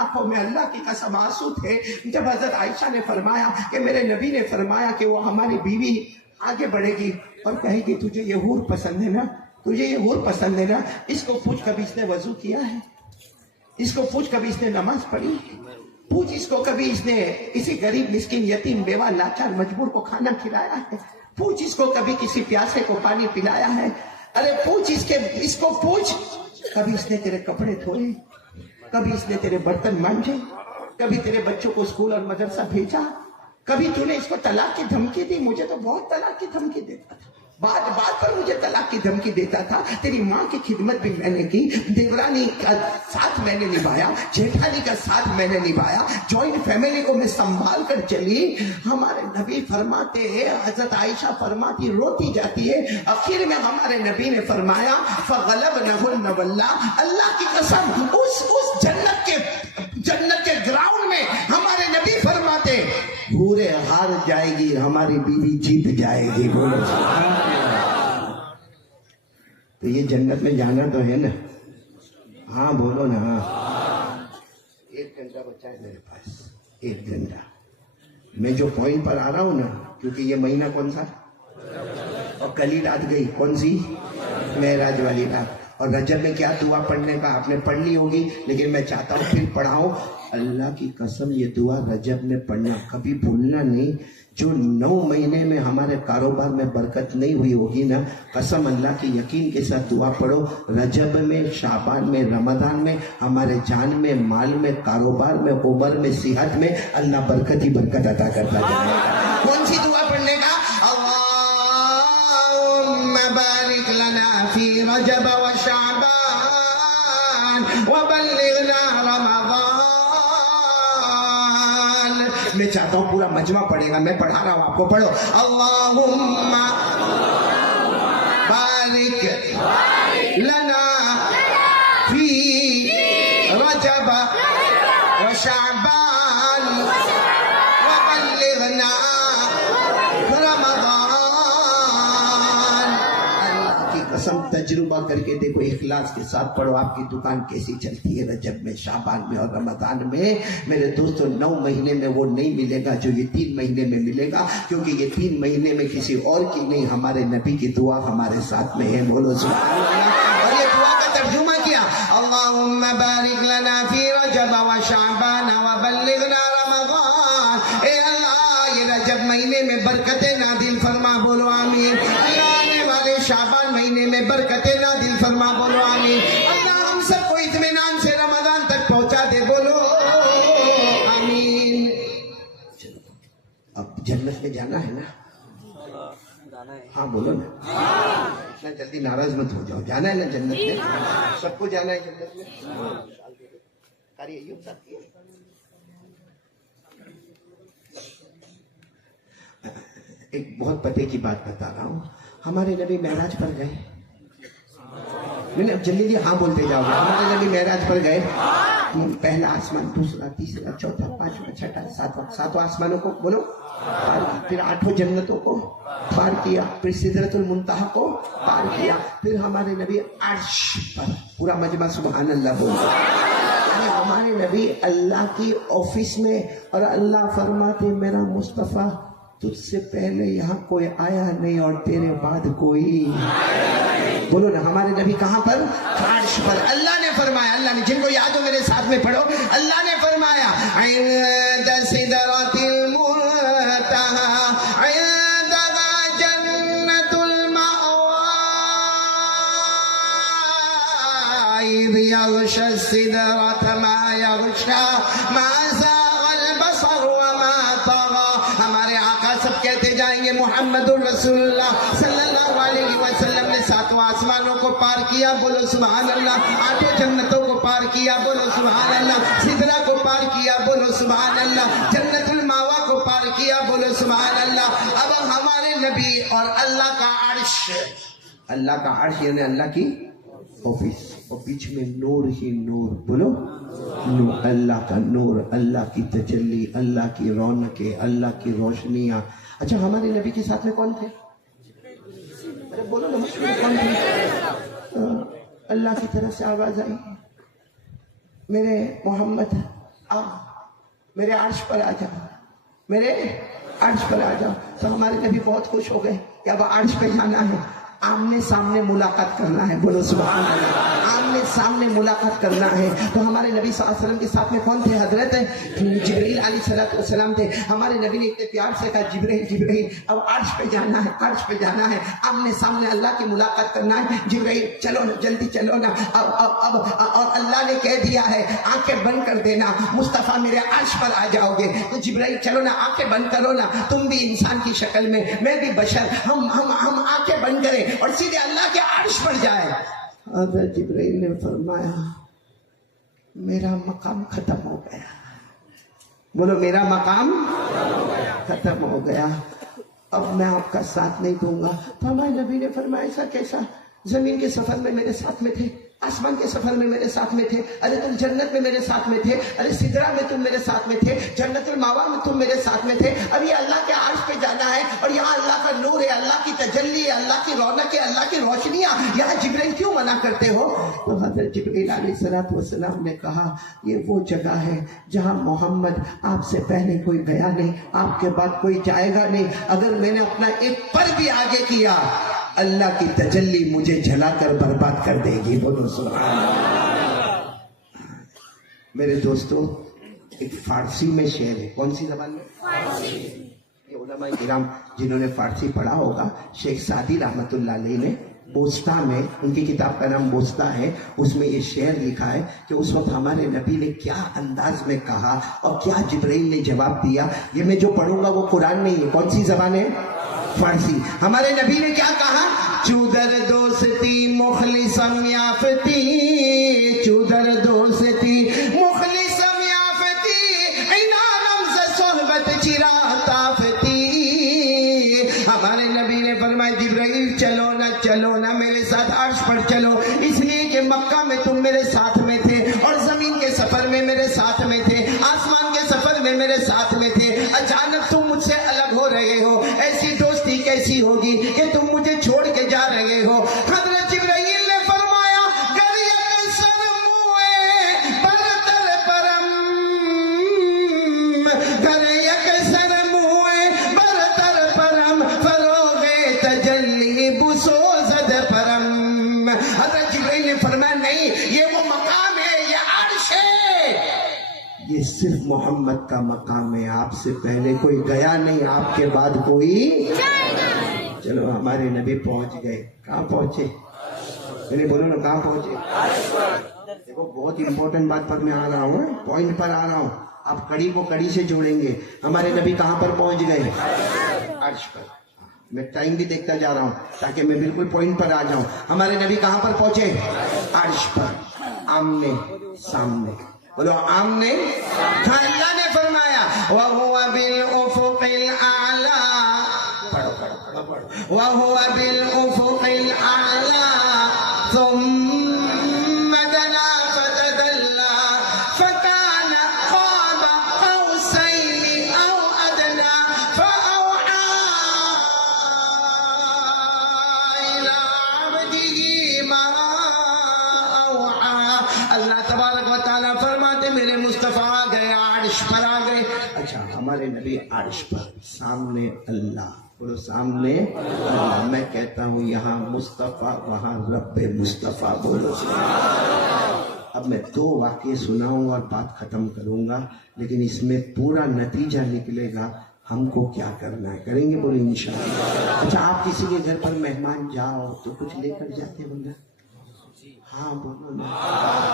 آنکھوں میں اللہ کی قسم آنسو تھے جب حضرت عائشہ نے فرمایا کہ میرے نبی نے فرمایا کہ وہ ہماری بیوی آگے بڑھے گی اور کہے گی تجھے یہ حور پسند ہے نا، تجھے یہ حور پسند ہے نا، اس کو پوچھ کبھی اس نے وضو کیا ہے، اس کو پوچھ کبھی اس نے نماز پڑھی، پوچھ اس کو کبھی اس نے کسی غریب مسکین یتیم بیوہ لاچار مجبور کو کھانا کھلایا ہے، پوچھ اس کو کبھی کسی پیاسے کو پانی پلایا ہے، ارے پوچھ اس کو پوچھ کبھی اس نے تیرے کپڑے دھوئے، کبھی اس نے تیرے برتن مانجے، کبھی تیرے بچوں کو اسکول اور مدرسہ بھیجا، کبھی تو نے اس کو طلاق کی دھمکی دی، مجھے تو بہت طلاق کی دھمکی دیتا تھا، بات پر مجھے طلاق کی دھمکی دیتا تھا، تیری ماں کی خدمت بھی میں نے کی، دیورانی کا ساتھ میں نے نبھایا، جیٹھانی کا ساتھ میں نے نبھایا، جوائنٹ فیملی کو میں سنبھال کر چلی۔ ہمارے نبی فرماتے ہیں، حضرت عائشہ فرماتی روتی جاتی ہے، آخر میں ہمارے نبی نے فرمایا فَغَلَبْنَهُنَّ وَاللَّهِ، اللہ کی قسم اس جنت کے گراؤنڈ میں ہمارے نبی فرماتے حوریں ہار جائے گی، ہماری بیوی جیت جائے گی۔ بولو تو یہ جنت میں جانا تو ہے نا، ہاں بولو نا، ہاں۔ 1 گھنٹہ بچا ہے میرے پاس، 1 گھنٹہ۔ میں جو پوائنٹ پر آ رہا ہوں نا، کیونکہ یہ مہینہ کون سا اور کل ہی رات گئی، کون سی؟ معراج والی رات۔ اور رجب میں کیا دعا پڑھنے کا آپ نے پڑھ لی ہوگی، لیکن میں چاہتا ہوں پھر پڑھاؤں۔ اللہ کی قسم یہ دعا رجب میں پڑھنا، کبھی بھولنا نہیں۔ جو 9 مہینے میں ہمارے کاروبار میں برکت نہیں ہوئی ہوگی نا، قسم اللہ کی یقین کے ساتھ دعا پڑھو، رجب میں، شعبان میں، رمضان میں ہمارے جان میں، مال میں، کاروبار میں، عمر میں، صحت میں اللہ برکت ہی برکت عطا کرتا جائے گا۔ کون سی دعا پڑھنے کا؟ بارک لنا فی رجب و شعبان وبلغنا رمضان۔ میں چاہتا ہوں پورا مجمع پڑھے گا، میں پڑھا رہا ہوں آپ کو، پڑھو۔ اللہم بارک لنا فی رجب و شعبان وبلغنا رمضان۔ قسم تجربہ کر کے دیکھو، اخلاص کے ساتھ پڑھو، آپ کی دکان کیسی چلتی ہے رجب میں، شعبان میں اور رمضان میں۔ میرے دوستو 9 مہینے میں وہ نہیں ملے گا جو یہ 3 مہینے میں ملے گا، کیونکہ یہ 3 مہینے میں کسی اور کی نہیں، ہمارے نبی کی دعا ہمارے ساتھ میں ہے۔ بولو سبحان اللہ۔ اور یہ دعا کا ترجمہ کیا، اللہم بارک لنا فی رجب و شعبان وبلغنا رمضان۔ اے اللہ یہ رجب مہینے میں برکتیں نازل فرما، بولو آمین۔ شعبان مہینے میں برکتیں نازل فرما، بولو آمین۔ اللہ ہم سب کو اطمینان سے رمضان تک پہنچا دے، بولو آمین۔ اب جنت میں جانا ہے نا، ہاں بولو نا، اتنا جلدی ناراض مت ہو جاؤ، جانا ہے نا جنت میں، سب کو جانا ہے جنت میں۔ ایک بہت پتے کی بات بتا رہا ہوں، ہمارے نبی معراج پر گئے، اب جلدی ہاں بولتے جاؤ گے، ہمارے نبی معراج پر گئے، پہلا آسمان، دوسرا، تیسرا، چوتھا، پانچواں، چھٹا، ساتواں آسمانوں کو بولو پار کیا، پھر 8 جنتوں کو پار کیا، پھر سدرۃ المنتہا کو پار کیا، پھر ہمارے نبی عرش پر، پورا مجمع سبحان اللہ بولتے۔ ہمارے نبی اللہ کی آفس میں، اور اللہ فرماتے میرا مصطفیٰ تجھ سے پہلے یہاں کوئی آیا نہیں اور تیرے بعد کوئی، بولو نا، ہمارے نبی کہاں پر؟ عرش پر۔ اللہ نے فرمایا، اللہ نے، جن کو یاد ہو میرے ساتھ میں پڑھو، اللہ نے فرمایا عند سدرۃ المنتہا عندها جنت المأوی اذ یغشی السدرۃ ما یغشی ما زاغ البصر وما طغی۔ ہمارے آقا سب کہتے جائیں گے محمد الرسول اللہ صلی اللہ علیہ وسلم نے 7 آسمانوں کو پار کیا، بولو سبحان اللہ، 8 جنتوں کو پار کیا، بولو سبحان اللہ، سدرہ کو پار کیا، بولو سبحان اللہ، جنت الماوا کو پار کیا، بولو سبحان اللہ۔ اب ہمارے نبی اور اللہ کا عرش، اللہ کا عرش یعنی اللہ کی آفس، اور بیچ میں نور ہی نور، بولو نور، اللہ کا نور، اللہ کی تجلی، اللہ کی رونقیں، اللہ کی روشنیاں۔ اچھا ہمارے نبی کے ساتھ میں کون تھے؟ بولو نا، کون تھے؟ اللہ کی طرف سے آواز آئی، میرے محمد आओ मेरे अर्श पर आ जाओ, मेरे अर्श पर आ जाओ। तो हमारे नबी बहुत खुश हो गए कि अब अर्श पे जाना है, आमने सामने मुलाकात करना है। बोलो सुभान अल्लाह, आमने सामने मुलाकात करना है। तो हमारे नबी सल्लल्लाहु अलैहि वसल्लम के साथ में कौन थे? हजरत जिब्रील अलैहिस्सलाम थे। हमारे नबी ने इतने प्यार से कहा, जिब्रील जिब्रील अब अर्श पे जाना है, अर्श पे जाना है, आमने सामने अल्लाह की मुलाकात करना है। जिब्रील चलो ना, जल्दी चलो ना। अब और अल्लाह ने कह दिया है आंखें बंद कर देना, मुस्तफा मेरे अर्श पर आ जाओगे। तो जिब्रील चलो ना, आंखें बंद करो ना, तुम भी इंसान की शक्ल में, मैं भी बशर, हम आंखें बंद करें और सीधे अल्लाह के अर्श पर जाए। हज़रत जिब्रील ने फरमाया मेरा मकाम खत्म हो गया। बोलो मेरा मकाम खत्म हो गया, अब मैं आपका साथ नहीं दूंगा। तो हमारे नबी ने फरमाया ऐसा कैसा? जमीन के सफर में मेरे साथ में थे, आसमान के सफर में मेरे साथ में थे, अरे तुम जन्नत में मेरे साथ में थे, अरे सिदरा में तुम मेरे साथ में थे, जन्नतुल मावा में तुम मेरे साथ में थे। अब ये अल्लाह के अर्श पे जाना है और यहाँ अल्लाह का नूर है, अल्लाह की तजल्ली है, अल्लाह की रौनक है, अल्लाह की रोशनियां, यहाँ जिब्रील क्यों मना करते हो? तो हज़रत जिब्रील अलैहिस्सलाम ने कहा ये वो जगह है जहाँ मोहम्मद आपसे पहले कोई गया नहीं, आपके बाद कोई जाएगा नहीं। अगर मैंने अपना एक पर भी आगे किया, अल्लाह की तजल्ली मुझे जलाकर बर्बाद कर देगी। बोलो सुभान अल्लाह। मेरे दोस्तों, एक फारसी में शेर है। कौन सी जबान में? फारसी। ये उलमा किराम जिन्होंने फारसी पढ़ा होगा, शेख सादी रहमतुल्लाह अलैह ने बोस्ता में, उनकी किताब का नाम बोस्ता है, उसमें ये शेर लिखा है कि उस वक्त हमारे नबी ने क्या अंदाज में कहा और क्या जिब्रील ने जवाब दिया। ये मैं जो पढ़ूंगा वो कुरान नहीं है। कौन सी जबान है? फारसी। हमारे नबी ने क्या कहा? चूदर दोस्ती मुखलिसम याफती, चूदर दोस्ती मुखलिसम याफती, इनानम से सोहबत चिरा ताफती। हमारे नबी ने फरमाया जिब्राइल चलो ना मेरे साथ अर्श पर चलो, इसलिए कि मक्का में तुम मेरे साथ में थे और जमीन के सफर में मेरे साथ में थे, आसमान के सफर में मेरे साथ में थे। अचानक तुम मुझसे अलग हो रहे हो, ऐसी दोस्ती कैसी होगी कि तुम मुझे छोड़ के जा रहे हो? हज़रत जिब्राइल ने फरमाया गरियत सरमुए बरतर परम, गरियत सरमुए बरतर परम, फरोगे तजल्ली बुसोज़द परम। हज़रत जिब्राइल ने फरमाया नहीं, ये वो मकाम है, ये अर्श है, ये सिर्फ मोहम्मद का मकाम है। आपसे पहले कोई गया नहीं, आपके बाद कोई जाएगा। चलो हमारे नबी पहुंच गए। कहाँ पहुंचे? मैंने बोलो ना, कहाँ पहुंचे? देखो बहुत इंपॉर्टेंट बात पर मैं आ रहा हूँ, पॉइंट पर आ रहा हूँ। आप कड़ी को कड़ी से जोड़ेंगे। हमारे नबी कहाँ पर पहुंच गए? अर्श पर। मैं टाइम भी देखता जा रहा हूँ ताकि मैं बिल्कुल पॉइंट पर आ जाऊं। हमारे नबी कहाँ पर पहुंचे? अर्श पर, आमने सामने। बोलो आमने। अल्लाह ने फरमाया वहुवा बिल उफुकिल आला, पढ़ो, वहुवा बिल उफुकिल आला सुम्मा दना फतदल्ला फकान क़ाब क़ौसैनि औ अदना फअौहा इला अब्दिही मा औहा। अल्लाह तबारक व तआला फरमाते मेरे मुस्तफा आ गए, अर्श पर आ गए। अच्छा, हमारे नबी अर्श पर, सामने अल्लाह। बोलो सामने अल्लाह। मैं कहता हूँ यहाँ मुस्तफा, वहाँ रब्बे मुस्तफा। बोलो। अब मैं 2 वाक्य सुनाऊंगा और बात खत्म करूंगा, लेकिन इसमें पूरा नतीजा निकलेगा हमको क्या करना है। करेंगे? बोलो इंशाअल्लाह। अच्छा, आप किसी के घर पर मेहमान जाओ तो कुछ लेकर जाते हो ना? हाँ बोलो ना।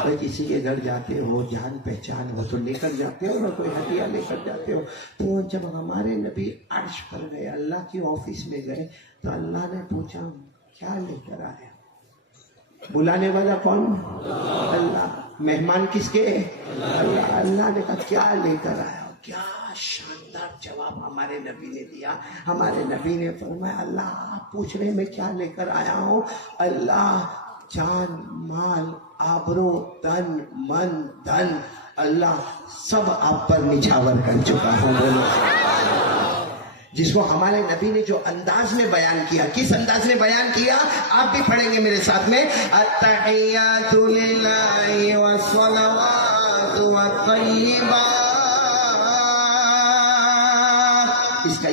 भाई किसी के घर जाते हो, जान पहचान हो तो लेकर जाते हो ना, कोई हदिया लेकर जाते हो। तो जब हमारे नबी अर्श पर गए, अल्लाह की ऑफिस में गए, तो अल्लाह ने पूछा क्या लेकर आया? बुलाने वाला कौन? अल्लाह। मेहमान किसके? अल्लाह। अल्लाह ने कहा क्या लेकर आया? क्या शानदार जवाब हमारे नबी ने दिया। हमारे नबी ने फरमाया अल्लाह आप पूछ रहे मैं क्या लेकर आया हूँ? अल्लाह जान, माल, आबरो, तन, मन, धन, अल्लाह सब आप पर निछावर कर चुका हूँ। बोलो। जिसको हमारे नबी ने जो अंदाज में बयान किया, किस अंदाज में बयान किया आप भी पढ़ेंगे मेरे साथ में। अत्तहियातु लिल्लाहि वस्सलावातु वत्तय्यिबात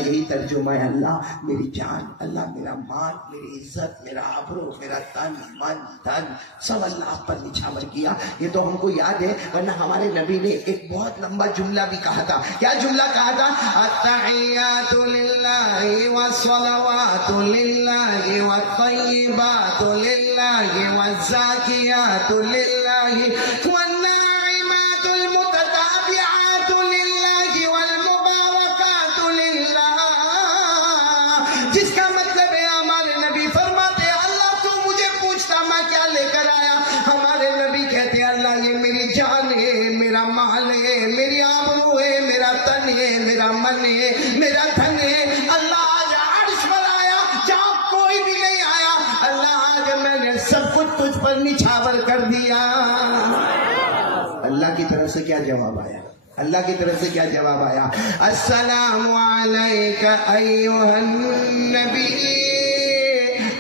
यही तर्जुमा है, अल्लाह मेरी जान, अल्लाह मेरा माल, मेरी इज्जत, मेरा आबरू, मेरा तन मन धन सब अल्लाह पर निछावर किया। ये तो हमको याद है, वरना हमारे नबी ने एक बहुत लंबा जुमला भी कहा था। क्या जुमला कहा था? अत्तहियातु लिल्लाहि वस्सलवातु लिल्लाहि वत्तय्यिबातु लिल्लाहि वज़्ज़ाकियातु लिल्लाहि मेरा धन है। अल्लाह आज अर्श पर आया जहाँ कोई भी नहीं आया, अल्लाह आज मैंने सब कुछ तुझ पर निछावर कर दिया। अल्लाह की तरफ से क्या जवाब आया? अल्लाह की तरफ से क्या जवाब आया? अस्सलामु अलैका अय्युहन नबी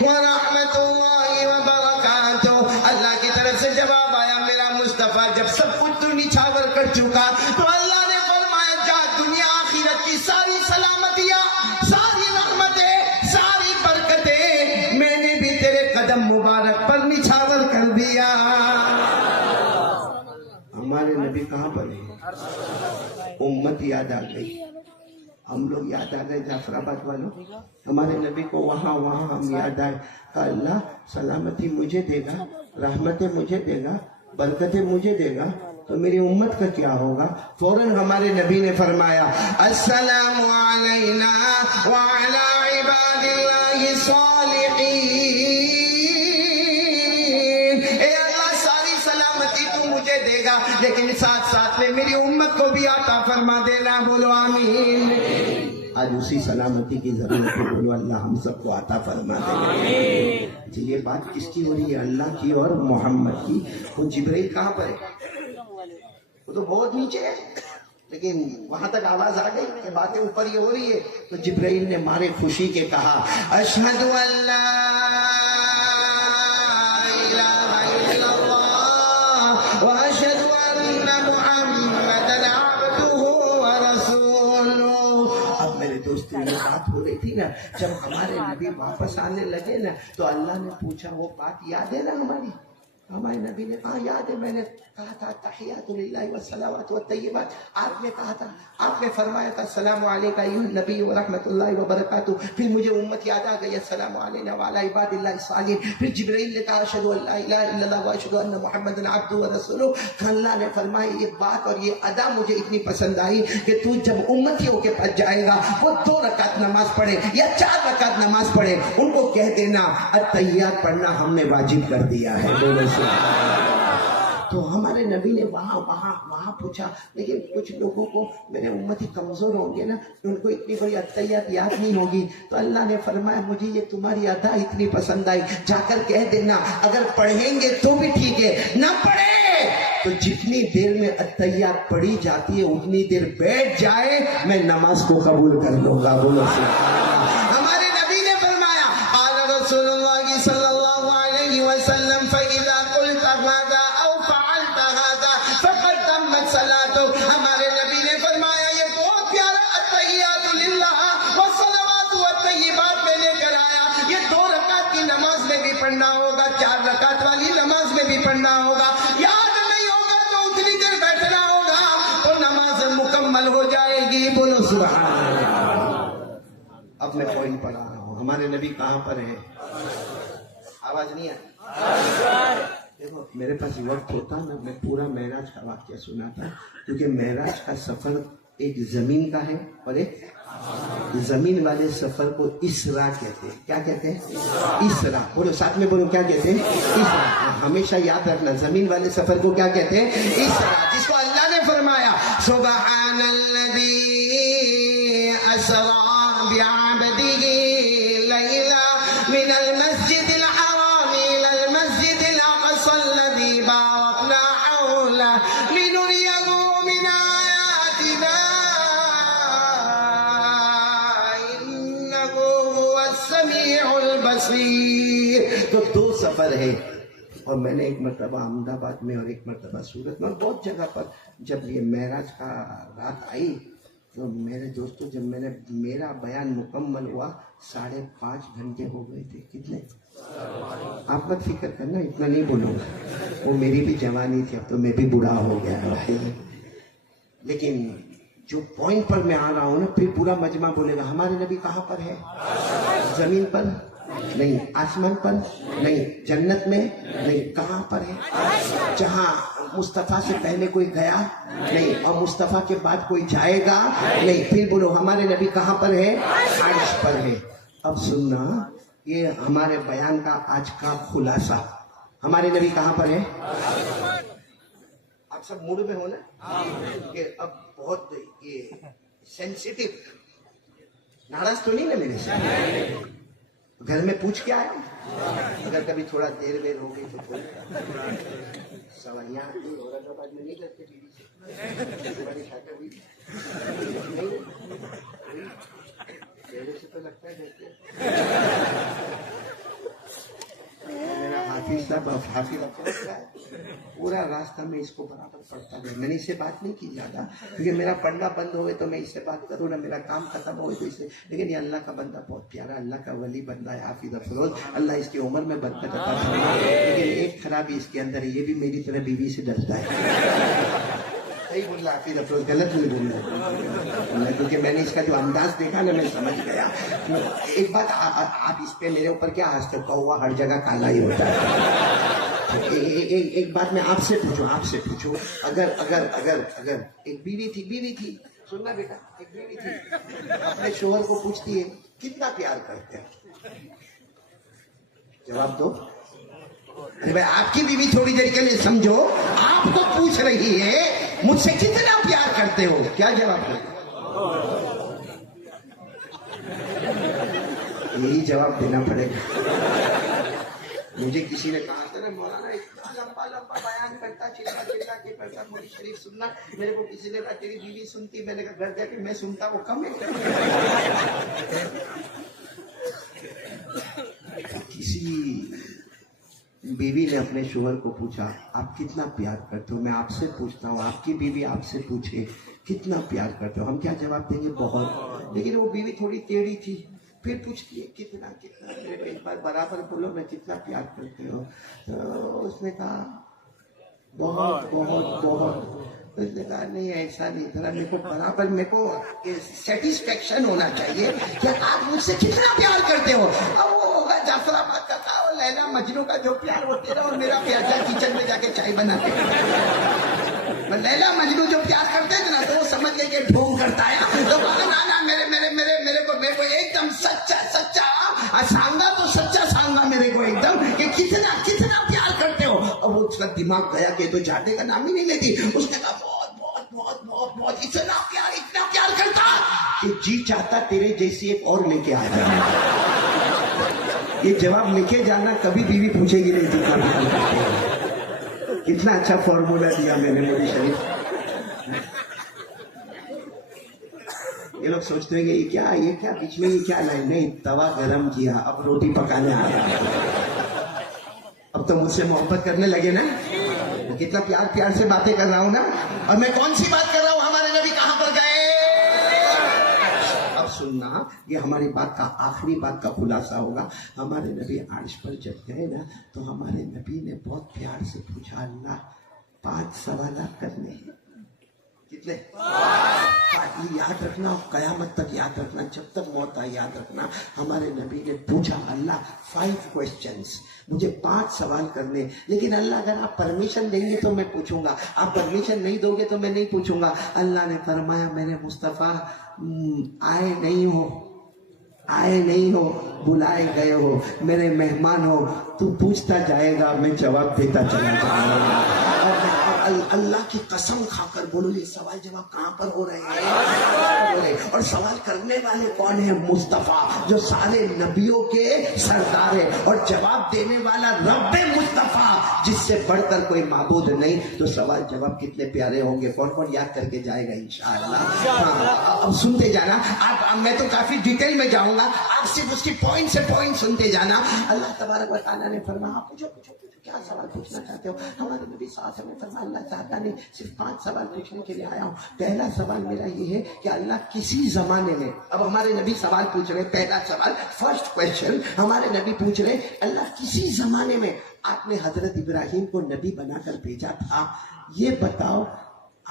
व रहमतुल्लाहि व बरकातुहू। अल्लाह की तरफ से जवाब आया, मेरा मुस्तफा जब सब कुछ तू निछावर कर चुका तो अल्लाह ने फरमाया जा दुनिया आखिरत की सारी सलामतियां, सारी रहमतें, सारी बरकतें मैंने भी तेरे कदम मुबारक पर निछावर कर दिया। हमारे नबी कहाँ पर है? उम्मत याद आ गई, हम लोग याद आ गए जाफराबाद वालों। हमारे नबी को वहाँ हम याद आए। अल्लाह सलामती मुझे देगा, रहमतें मुझे देगा, बरकतें मुझे देगा, तो मेरी उम्मत का क्या होगा? फौरन हमारे नबी ने फरमाया अस्सलामु अलैना व अला इबादिल्लाहि सालिहीन। ए अल्लाह सारी सलामती तू मुझे देगा, लेकिन साथ साथ में मेरी उम्मत को भी अता फरमा देना। बोलो आमीन। आज उसी सलामती की जरूरत है। बोलो अल्लाह हम सबको अता फरमा देगा। ये बात किसकी हो रही है? अल्लाह की और मोहम्मद की। वो जिब्राइल कहाँ पर है? वो तो बहुत नीचे है, लेकिन वहां तक आवाज आ गई कि बातें ऊपर ये हो रही है। तो जिब्राइल ने मारे खुशी के कहा अशहदु अल्ला इलाहा इल्लल्लाह व अशहदु अन्ना मुहम्मदन अब्दुहु व रसूलुहु। अब मेरे दोस्तों ये बात हो रही थी ना, जब हमारे नबी वापस आने लगे ना, तो अल्लाह ने पूछा वो बात याद है ना हमारी? हमारे नबी ने कहा याद है, मैंने कहा था तहियातु लिल्लाहि वस्सलावातु वत्तय्यिबात। आपने कहा था, आपने फरमाया था अस्सलामु अलैका अय्युहन नबी व रहमतुल्लाहि व बरकातुहू। फिर मुझे उम्मत याद आ गई अस्सलामु अलैना व अला इबादिल्लाहि सालिहीन। फिर जिब्राइल ने कहा अशहदु अल्ला इलाहा इल्लल्लाह व अशहदु अन्ना मुहम्मदन अब्दुहु व रसूलुहु। अल्लाह ने फरमाया ये बात और ये अदा मुझे इतनी पसंद आई कि तू जब उम्मतियों के पास जाएगा वो 2 रकात नमाज पढ़े या 4 रकात नमाज पढ़े, उनको कह देना अत्तहियात पढ़ना हमने वाजिब कर दिया है। बोलो तो हमारे नबी ने वहाँ पूछा, लेकिन कुछ लोगों को मेरे उम्मती कमजोर होंगे ना, उनको इतनी बड़ी अत्तहियात याद नहीं होगी। तो अल्लाह ने फरमाया मुझे ये तुम्हारी अदा इतनी पसंद आई, जाकर कह देना अगर पढ़ेंगे तो भी ठीक है, ना पढ़े तो जितनी देर में अत्तहियात पढ़ी जाती है उतनी देर बैठ जाए, मैं नमाज को कबूल कर लूंगा। बोलो हमारे नबी ने फरमाया आला रसूलुल्लाह सल्लल्लाहु अलैहि वसल्लम फइज़ा कुल्ता हाज़ा औ फ़अलता हाज़ा फ़क़द तम्मत सलातो। हमारे नबी ने फरमाया ये बहुत प्यारा अत्तहियातु लिल्लाह वस्सलावातु वत्तय्यिबात में लेकर आया। ये 2 रकात की नमाज में भी पढ़ना होगा, 4 रकात वाली नमाज में भी पढ़ना होगा। याद नहीं होगा तो उतनी देर बैठना होगा तो नमाज मुकम्मल हो जाएगी। बोलो सुभान अल्लाह। अब मैं पॉइंट पढ़ा रहा हूँ, हमारे नबी कहाँ पर है? आवाज नहीं आई? देखो मेरे पास वक्त होता ना, मैं पूरा मेराज का वाक्य सुनाता, क्योंकि मेराज का सफर एक जमीन का है और एक जमीन वाले सफर को इसरा कहते हैं। क्या कहते हैं? इसरा। बोलो साथ में बोलो, क्या कहते हैं? इसरा। हमेशा याद रखना, जमीन वाले सफर को क्या कहते हैं? इसरा। जिसको अल्लाह ने फरमाया सुब्हानल्लज़ी असरा बिअब्दिही लैला मिनल मस्जिदिल हराम इलल मस्जिदिल अक़सा अल्लज़ी बारकना हौला लिनुरियहु मिन आयातिना इन्नहु हुवस समीउल बसीर। तो 2 सफर है, और मैंने एक मरतबा अहमदाबाद में और एक मरतबा सूरत में, बहुत जगह पर जब ये मेराज का रात आई تو میرے دوستوں جب میرا بیان مکمل ہوا 5.5 گھنٹے ہو گئے تھے. کتنے؟ آپ مت فکر کرنا، اتنا نہیں بولوں گا، وہ میری بھی جوانی تھی، اب تو میں بھی بوڑھا ہو گیا بھائی. لیکن جو پوائنٹ پر میں آ رہا ہوں نا، پھر پورا مجمع بولے گا ہمارے نبی کہاں پر ہے؟ زمین پر نہیں، آسمان پر نہیں، جنت میں نہیں، کہاں پر ہے؟ جہاں مصطفیٰ سے پہلے کوئی گیا نہیں اور مصطفیٰ کے بعد کوئی جائے گا نہیں. پھر بولو ہمارے نبی کہاں پر ہے؟ عرش پر ہے. اب سننا، یہ ہمارے بیان کا آج کا خلاصہ. ہمارے نبی کہاں پر ہے؟ آپ سب موڈ میں ہو نا کہ اب بہت یہ سینسیٹیو، ناراض تو نہیں نا میرے سے؟ گھر میں پوچھ کے آیا، اگر کبھی تھوڑا دیر ویر ہو گئی تو کوئی سوائیاں اورنگ میں نہیں کرتے بیوی سے، بڑی شاکر ہوئی میرے سے تو لگتا ہے دیکھتے میرا حافظ صاحب حافظ ہے، پورا راستہ میں اس کو برابر پڑھتا گیا. میں نے اس سے بات نہیں کی زیادہ، کیونکہ میرا پڑھنا بند ہوئے تو میں اس سے بات کروں نا، میرا کام ختم ہوئے تو اس سے. لیکن یہ اللہ کا بندہ بہت پیارا، اللہ کا ولی بندہ ہے حافظ افروز. اللہ اس کی عمر میں برکت عطا فرمائے. لیکن ایک خرابی اس کے اندر ہے، یہ بھی میری طرح بیوی سے ڈرتا ہے. صحیح بول رہا حافظ افروز، غلط نہیں بول رہا، کیونکہ میں نے اس کا جو انداز دیکھا نا میں سمجھ گیا. ایک بات آپ اس پہ میرے اوپر کیا ہنستے ہو، ہوا ہر جگہ کالا ہی ہوتا ہے. ایک بات میں آپ سے پوچھوں، اگر ایک بیوی تھی، سننا بیٹا، ایک بیوی تھی، اپنے شوہر کو پوچھتی ہے کتنا پیار کرتے ہیں؟ جواب دو. ارے بھائی آپ کی بیوی تھوڑی دیر کے لیے سمجھو، آپ کو پوچھ رہی ہے مجھ سے کتنا پیار کرتے ہو، کیا جواب دو؟ یہی جواب دینا پڑے گا. مجھے کسی نے کہا تھا نا مولانا اتنا لمبا بیان کرتا، چلا کے کرتا، مولوی شریف سننا. میرے کو کسی نے کہا تیری بیوی سنتی، میں نے کہا گھر جا کے میں سنتا وہ کم ہے. کسی بیوی نے اپنے شوہر کو پوچھا آپ کتنا پیار کرتے ہو؟ میں آپ سے پوچھتا ہوں، آپ کی بیوی آپ سے پوچھے کتنا پیار کرتے ہو، ہم کیا جواب دیں گے؟ بہت. لیکن وہ بیوی تھوڑی ٹیڑھی تھی، پھر پوچھتی ہے کتنا. میرے ایک بار برابر بولو میں کتنا پیار کرتے ہو؟ تو اس نے کہا بہت بہت بہت. اس نے کہا نہیں ایسا نہیں، ذرا میرے کو برابر، میرے کو سیٹسفیکشن ہونا چاہیے کہ آپ مجھ سے کتنا پیار کرتے ہو. اب وہ ہوگا جعفر آباد کا تھا، وہ لیلا مجنوں کا جو پیار وہ تیرا اور میرا پیار تھا. کچن میں جا کے چائے بناتے، لیلا مجنوں جو پیار کرتے تھے نا، تو وہ سمجھ گئے کہ ڈھونگ کرتا ہے. تو نا میرے کو ایک دم سچا سانگا، تو سچا سانگا میرے کو ایک دم کہ کتنا پیار کرتے ہو. اب وہ اس کا دماغ گیا کہ تو جھاٹے کا نام ہی نہیں لیتی. اس نے کہا بہت بہت بہت بہت بہت، اتنا پیار کرتا کہ جی چاہتا تیرے جیسی ایک اور لے کے آ جائے. یہ جواب لے کے جانا، کبھی بیوی پوچھے گی نہیں جتنا پیار کرتے ہو. کتنا اچھا فارمولا دیا میں نے مولوی شریف. یہ لوگ سوچتے ہیں کہ یہ کیا بیچ میں یہ کیا لائن ہے؟ توا گرم کیا، اب روٹی پکانے آ رہا. اب تو مجھ سے محبت کرنے لگے نا، کتنا پیار سے باتیں کر رہا ہوں نا. اور میں کون سی بات کر رہا ہوں؟ ہمارے نبی کہاں پر گئے؟ اب سننا، یہ ہماری بات کا آخری بات کا خلاصہ ہوگا. ہمارے نبی عرش پر جب گئے نا، تو ہمارے نبی نے بہت پیار سے پوچھا اللہ 5 سوالات کرنے ہیں. کتنے؟ یاد رکھنا، قیامت تک یاد رکھنا، جب تک موت آئے یاد رکھنا. ہمارے نبی نے پوچھا اللہ 5 questions، مجھے 5 سوال کرنے. لیکن اللہ اگر آپ پرمیشن دیں گے تو میں پوچھوں گا، آپ پرمیشن نہیں دو گے تو میں نہیں پوچھوں گا. اللہ نے فرمایا میرے مصطفیٰ آئے نہیں ہو، بلائے گئے ہو، میرے مہمان ہو. تو پوچھتا جائے گا، میں جواب دیتا چلا جاؤں گا. اللہ کی قسم کھا کر بولو یہ سوال جواب کہاں پر ہو رہے ہیں؟ اور سوال کرنے والے کون ہیں؟ مصطفیٰ، جو سارے نبیوں کے سردار ہے. اور جواب دینے والا رب مصطفیٰ، جس سے بڑھ کر کوئی معبود نہیں. تو سوال جواب کتنے پیارے ہوں گے. کون یاد کر کے جائے گا انشاءاللہ؟ اب سنتے جانا آپ، میں تو کافی ڈیٹیل میں جاؤں گا، آپ صرف اس کی پوائنٹ سے پوائنٹ سنتے جانا. اللہ تبارک و تعالیٰ نے فرمایا پوچھو क्या सवाल पूछना चाहते हो? हमारे नबी साथ में फरमाया अल्लाह चाहता नहीं, सिर्फ 5 सवाल पूछने के लिए आया हूँ। पहला सवाल मेरा ये है कि अल्लाह किसी जमाने में, अब हमारे नबी सवाल पूछ रहे, पहला सवाल, फर्स्ट क्वेश्चन हमारे नबी पूछ रहे, अल्लाह किसी जमाने में आपने हजरत इब्राहिम को नबी बनाकर भेजा था, ये बताओ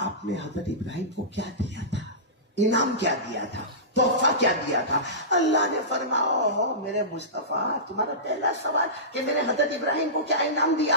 आपने हजरत इब्राहिम को क्या दिया था, इनाम क्या दिया था, तोहफा क्या दिया था? अल्लाह ने फरमाया मेरे मुस्तफा तुम्हारा पहला सवाल कि मैंने हजरत इब्राहिम को क्या इनाम दिया?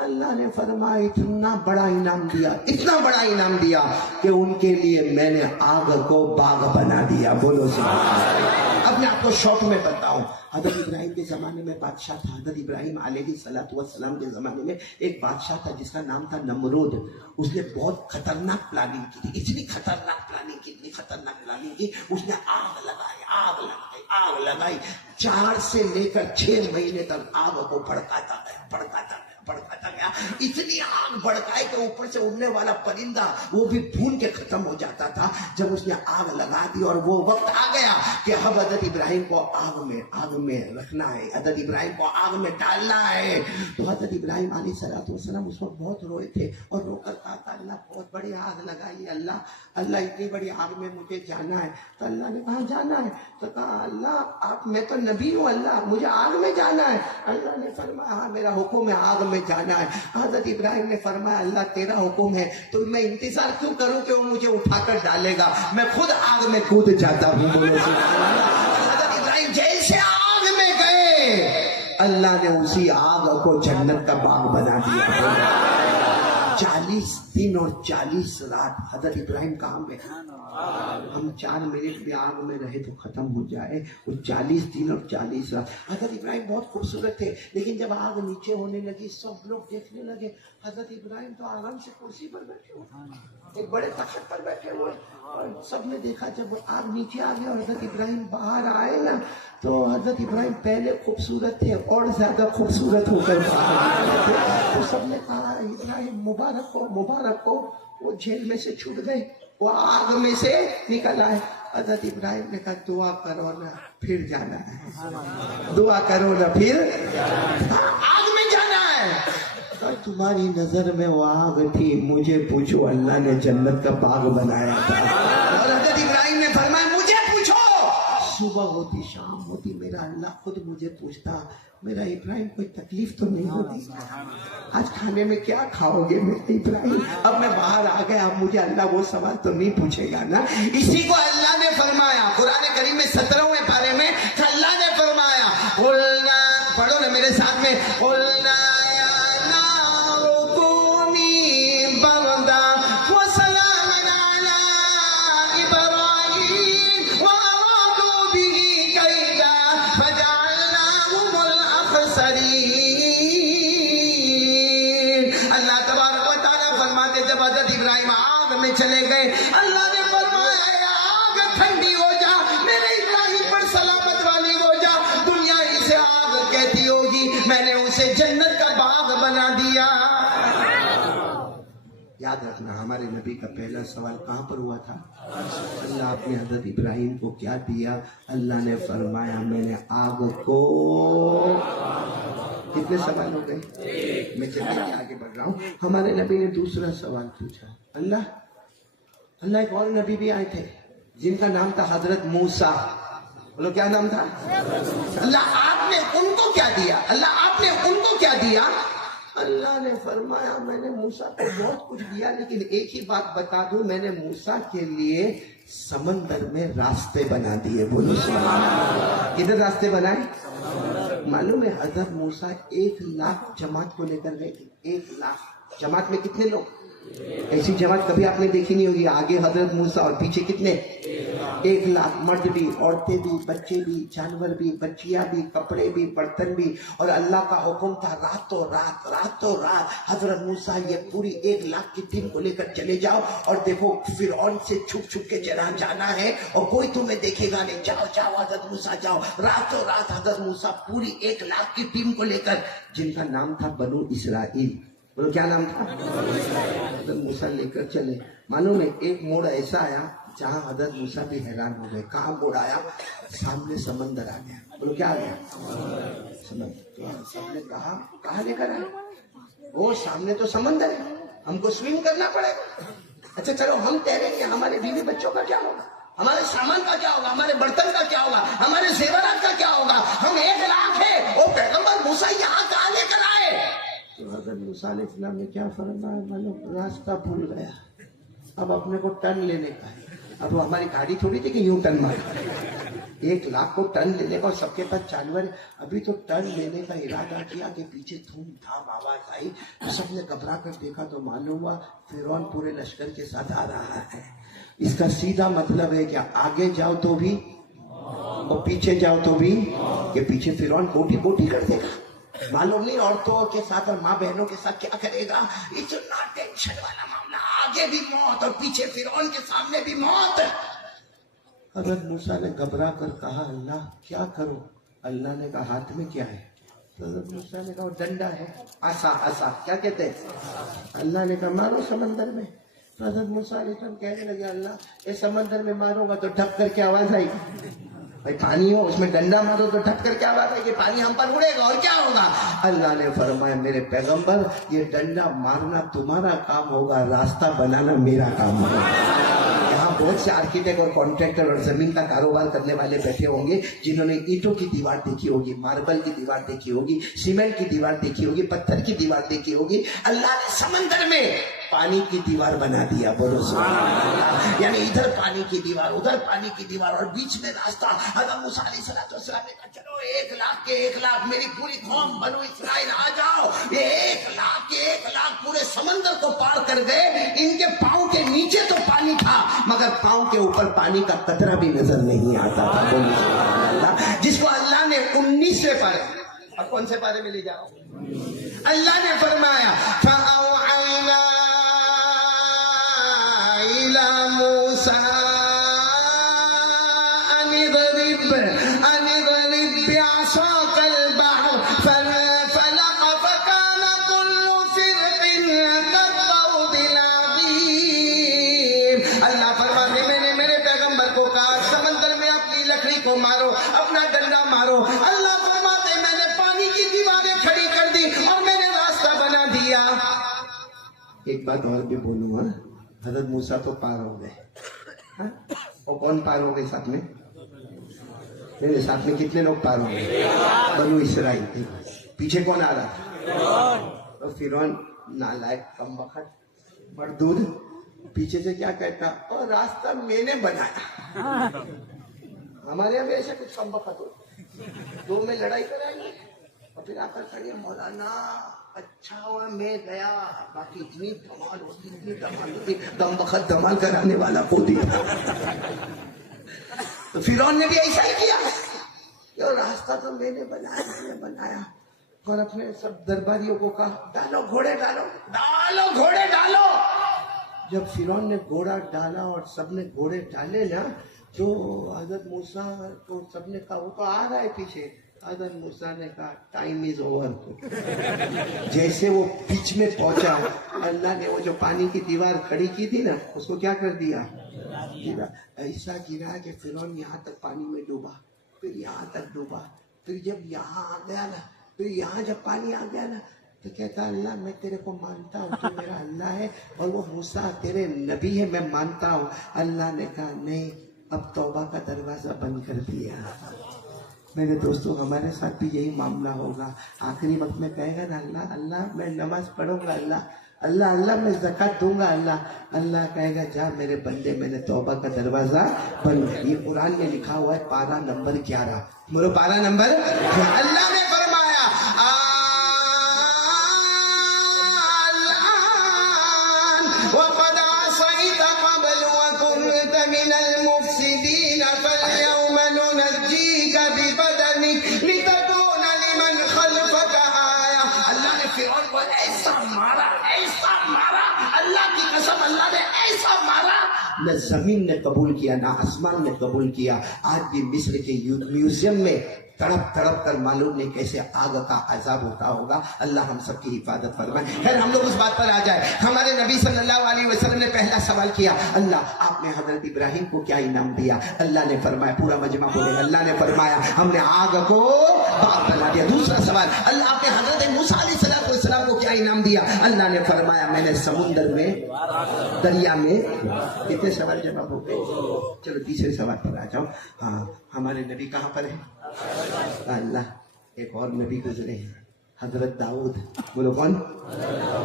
अल्लाह ने फरमाया इतना बड़ा इनाम दिया, इतना बड़ा इनाम दिया कि उनके लिए मैंने आग को बाग बना दिया। बोलो सुभान अल्लाह। अब मैं आपको शॉर्ट में बताऊं, हजरत इब्राहिम के जमाने में बादशाह था, हजरत इब्राहिम अलैहिस्सलातु वस्सलाम के जमाने में एक बादशाह था जिसका नाम था नमरूद। उसने बहुत खतरनाक प्लानिंग की थी, इतनी खतरनाक प्लानिंग की, इतनी खतरनाक प्लानिंग की, उसने आग लगाई, आग लगाई, आग लगाई। 4 से लेकर 6 महीने तक आग को भड़काता गया, भड़काता गया, भड़काता गया। इतनी आग भड़काई कि ऊपर से उड़ने वाला परिंदा वो भी भून के खत्म हो जाता था। जब उसने आग लगा दी और वो वक्त आ गया कि अब हजरत इब्राहिम को आग में रखना है, हजरत इब्राहिम को आग में डालना है, तो हजरत इब्राहिम अलैहिस्सलातु वस्सलाम उस वक्त बहुत रोए थे और रोकर कहा था अल्लाह बहुत बड़ी आग लगाई, अल्लाह इतनी बड़ी आग में मुझे जाना है। तो अल्लाह ने कहा जाना है? तो कहा अल्लाह आप, मैं तो नबी हूँ, अल्लाह मुझे आग में जाना है। अल्लाह ने फरमाया हाँ मेरा हुक्म है, आग में जाना है। हजरत इब्राहिम ने फरमाया अल्लाह तेरा हुक्म है तो मैं इंतजार क्यों करूं कि वो मुझे उठाकर डालेगा, मैं खुद आग में कूद जाता हूँ। बोलो सुभान अल्लाह। हजरत इब्राहिम जैसे आग में गए, अल्लाह ने उसी आग को जन्नत का बाग बना दिया। 40 दिन और 40 रात हजरत इब्राहिम कहाँ में? हम 4 मिनट भी आग में रहे तो खत्म हो जाए, वो 40 दिन और 40 रात। हजरत इब्राहिम बहुत खूबसूरत थे, लेकिन जब आग नीचे होने लगी सब लोग देखने लगे हजरत इब्राहिम तो आराम से कुर्सी पर बैठे हुए, एक बड़े तख्त पर बैठे हुए, और सबने देखा जब आग नीचे आ गया और हजरत इब्राहिम बाहर आए ना, तो हजरत इब्राहिम पहले खूबसूरत थे और ज्यादा खूबसूरत होकर बाहर थे। तो सबने कहा इब्राहिम मुबारक हो, मुबारक हो। वो जेल में से छूट गए, वो आग में से निकल आए। हजरत इब्राहिम ने कहा दुआ करो ना फिर जाना है, दुआ करो ना फिर आग में जाना है। तो तुम्हारी नजर में वो आग थी, मुझे पूछो अल्लाह ने जन्नत का बाग बनाया था। और हजरत इब्राहिम ने फरमाया मुझे पूछो, सुबह होती शाम होती मेरा अल्लाह खुद मुझे पूछता मेरा इब्राहिम कोई तकलीफ तो नहीं होती, आज खाने में क्या खाओगे मेरे इब्राहिम? अब मैं बाहर आ गया, अब मुझे अल्लाह वो सवाल तो नहीं पूछेगा ना। इसी को अल्लाह ने फरमाया कुरान करीम में 17वें पारे में, अल्लाह ने फरमाया पढ़ो ना मेरे साथ में, चले गए, अल्लाह ने फरमाया आग ठंडी हो जा, मेरे इब्राहिम पर सलामत वाली हो जा, दुनिया इसे आग कहती होगी, मैंने उसे जन्नत का बाग बना दिया। याद रखना हमारे नबी का पहला सवाल कहां पर हुआ था? अल्लाह आपने हजरत इब्राहिम को क्या दिया? अल्लाह ने फरमाया मैंने आग को। कितने सवाल हो गए? मैं चलने के आगे बढ़ रहा हूँ। हमारे नबी ने दूसरा सवाल पूछा, अल्लाह एक और नबी भी आए थे जिनका नाम था हजरत मूसा। बोलो क्या नाम था? अल्लाह आपने उनको क्या दिया? अल्लाह आपने उनको क्या दिया? अल्लाह ने फरमाया मैंने मूसा को बहुत कुछ दिया, लेकिन एक ही बात बता दूं, मैंने मूसा के लिए समंदर में रास्ते बना दिए। बोलो सुभान अल्लाह। किधर रास्ते बनाए? मालूम है हजरत मूसा 1 लाख जमात को लेकर गए थे। 1 लाख जमात में कितने लोग? ऐसी जमात कभी आपने देखी नहीं होगी। आगे हजरत मूसा और पीछे कितने? 1 लाख। मर्द भी, औरतें भी, बच्चे भी, जानवर भी, बच्चियां भी, कपड़े भी, बर्तन भी। और अल्लाह का हुक्म था रातों रात हजरत मूसा ये पूरी 1 लाख की टीम को लेकर चले जाओ और देखो फिरौन से छुप के चला जाना है और कोई तुम्हें देखेगा नहीं। जाओ हजरत मूसा जाओ। रातों रात हजरत मूसा पूरी 1 लाख की टीम को लेकर, जिनका नाम था बनु इसराइल। बोलो क्या नाम था? हजरत मूसा लेकर चले। मालूम है एक मोड़ ऐसा आया जहां हजरत मूसा भी हैरान हो गए। कहाँ मोड़ आया? सामने समंदर आ गया। बोलो क्या आ गया? समंदर। सबने कहा लेकर आए? وہ سامنے تو سمندر ہے, ہم کو سوئم کرنا پڑے گا. اچھا چلو ہم تیریں گے, ہمارے بیوی بچوں کا کیا ہوگا, ہمارے سامان کا کیا ہوگا, ہمارے برتن کا کیا ہوگا, ہمارے زیورات کا کیا ہوگا, ہم 1 لاکھ ہے, وہ پیغمبر موسیٰ یہاں کہاں لے کر آئے. تو حضرت موسیٰ علیہ السلام نے کیا فرمایا, معلوم راستہ بھول گیا, اب اپنے کو ٹرن لینے کا ہے. اب وہ ہماری گاڑی تھوڑی تھی کہ یوں ٹرن مار, 1 لاکھ کو ٹرن لینے کا, اور سب کے پاس جانور ہے. ابھی تو ٹرن لینے کا ارادہ کیا کہ پیچھے دھوم دھام آواز آئی, تو سب نے گھبرا کر دیکھا تو معلوم ہوا فرعون پورے لشکر کے ساتھ آ رہا ہے. اس کا سیدھا مطلب ہے کہ آگے جاؤ تو بھی اور پیچھے جاؤ تو بھی, کہ پیچھے فرعون بوٹی بوٹی کر دے گا, معلوم نہیں عورتوں کے ساتھ اور ماں بہنوں کے ساتھ کیا کرے گا. اتنا ٹینشن والا معاملہ, آگے بھی موت اور پیچھے فرعون کے سامنے بھی موت. حضرت موسیٰ نے گھبرا کر کہا اللہ کیا کروں. اللہ نے کہا ہاتھ میں کیا ہے. تو حضرت موسیٰ نے کہا ڈنڈا ہے, عصا کیا کہتے ہیں. اللہ نے کہا مارو سمندر میں. تو حضرت موسیٰ علیہ السلام کہنے لگے اللہ یہ سمندر میں ماروں گا تو ڈھک کر کے آواز آئے گی, بھائی پانی ہو اس میں ڈنڈا مارو تو ڈھک کر کے آواز آئے گی, پانی ہم پر اڑے گا اور کیا ہوگا. اللہ نے فرمایا میرے پیغمبر یہ ڈنڈا مارنا تمہارا کام ہوگا, راستہ بنانا میرا کام ہوگا. یہاں بہت سے آرکیٹیکٹ اور کانٹریکٹر اور زمین کا کاروبار کرنے والے بیٹھے ہوں گے جنہوں نے اینٹوں کی دیوار دیکھی ہوگی, ماربل کی دیوار دیکھی ہوگی, سیمنٹ کی دیوار دیکھی ہوگی, پتھر کی دیوار دیکھی ہوگی. اللہ نے سمندر میں پانی کی دیوار بنا دیا, بولو سبحان اللہ. یعنی ادھر پانی کی دیوار, ادھر پانی کی دیوار, اور بیچ میں راستہ. حضرت موسیٰ علیہ السلام نے کہا چلو 1 لاکھ کے 1 لاکھ میری پوری قوم بنو اسرائیل آ جاؤ. یہ 1 لاکھ کے 1 لاکھ پورے سمندر کو پار کر گئے. ان کے پاؤں کے نیچے تو پانی تھا مگر پاؤں کے اوپر پانی کا قطرہ بھی نظر نہیں آتا تھا. بولو سبحان اللہ. جس کو اللہ نے 19ویں پارے, اور کون سے پارے میں لے جاؤ, اللہ نے فرمایا فَأَوْحَيْنَا إِلَى مُوسَىٰ أَنِ اضْرِب بِّعَصَاكَ الْبَحْرَ فَانفَلَقَ فَكَانَ كُلُّ فِرْقٍ كَالطَّوْدِ الْعَظِيمِ. اللہ فرماتے میں نے میرے پیغمبر کو کہا سمندر میں اپنی لکڑی کو مارو, اپنا ڈنڈا مارو. اللہ فرماتے میں نے پانی کی دیواریں کھڑی کر دی اور میں نے راستہ بنا دیا. ایک بات اور بھی بولوں گا, حضرت موسیٰ تو پار ہو گئے, اور کون پار ہو گئے ساتھ میں, میرے ساتھ میں کتنے لوگ پار ہو گئے, بنو اسرائیل تھی. پیچھے کون آ رہا تھا, تو فرعون نالائق کم وقت مردود پیچھے سے کیا کہتا, اور راستہ میں نے بنایا. ہمارے یہاں ایسے کچھ کم وقت ہوتے, 2 میں لڑائی کرائیں گے اور پھر آ کر کھڑے مولانا اچھا ہوا میں گیا, باقی اتنی دھمال ہوتی, دم وقت دھمال کرانے والا خود ہی تھا. تو فرعون نے بھی ایسا ہی کیا, راستہ تو میں نے بنایا. اور اپنے سب درباریوں کو کہا ڈالو گھوڑے ڈالو. جب فرعون نے گھوڑا ڈالا اور سب نے گھوڑے ڈالے نا, تو حضرت موسیٰ کو سب نے کہا وہ تو آ رہا ہے پیچھے. حضرت موسیٰ نے کہا ٹائم از اوور. جیسے وہ بیچ میں پہنچا, اللہ نے وہ جو پانی کی دیوار کھڑی کی تھی نا اس کو کیا کر دیا, ایسا گرا کہ فرعون یہاں تک پانی میں ڈوبا, پھر یہاں تک ڈوبا, پھر جب یہاں آ گیا نا, پھر یہاں جب پانی آ گیا نا تو کہتا اللہ میں تیرے کو مانتا ہوں, تو میرا اللہ ہے, اور وہ موسیٰ تیرے نبی ہے, میں مانتا ہوں. اللہ نے کہا نہیں, اب توبہ کا دروازہ بند کر دیا. میرے دوستوں ہمارے ساتھ بھی یہی معاملہ ہوگا. آخری وقت میں کہے گا نا اللہ میں نماز پڑھوں گا, اللہ میں زکات دوں گا, اللہ کہے گا جا میرے بندے میں نے توبہ کا دروازہ بند. یہ قرآن میں لکھا ہوا ہے پارہ نمبر 11, میرے پارہ نمبر. اللہ نے فرمایا وَقَدْ عَصَيْتَ قَبْلُ وَكُنْتَ مِنَ الْمُفْسِدِينَ فَالْيَوْمَ نُنَجِّيكَ بِبَدَنِكَ لِتَكُونَ لِمَنْ خَلْفَكَ آیَةً. اللہ نے فرعون کو ایسا مارا, اللہ کی قسم اللہ نے ایسا مارا, نہ زمین نے قبول کیا نہ آسمان نے قبول کیا. آج بھی مصر کے میوزیم میں तड़प तड़प कर मालूम नहीं कैसे आग का अजाब होता होगा। अल्लाह हम सब की हिफाजत फरमाए। फिर हम लोग उस बात पर आ जाए। हमारे नबी सल्लल्लाहु अलैहि वसल्लम ने पहला सवाल किया, अल्लाह आपने हजरत इब्राहिम को क्या इनाम दिया? अल्लाह ने फरमाया, पूरा मजमा बोले, अल्लाह ने फरमाया हमने आग को बाग बना दिया। दूसरा सवाल, अल्लाह आपने हजरत मूसा अलैहिस्सलाम को क्या इनाम दिया? अल्लाह ने फरमाया मैंने समुंदर में, दरिया में। कितने सवाल जवाब हो गए? चलो तीसरे सवाल पर आ जाओ। हाँ, हमारे नबी कहाँ पर है? अल्लाह, एक और नबी गुजरे हैं, हजरत दाऊद। बोलो कौन?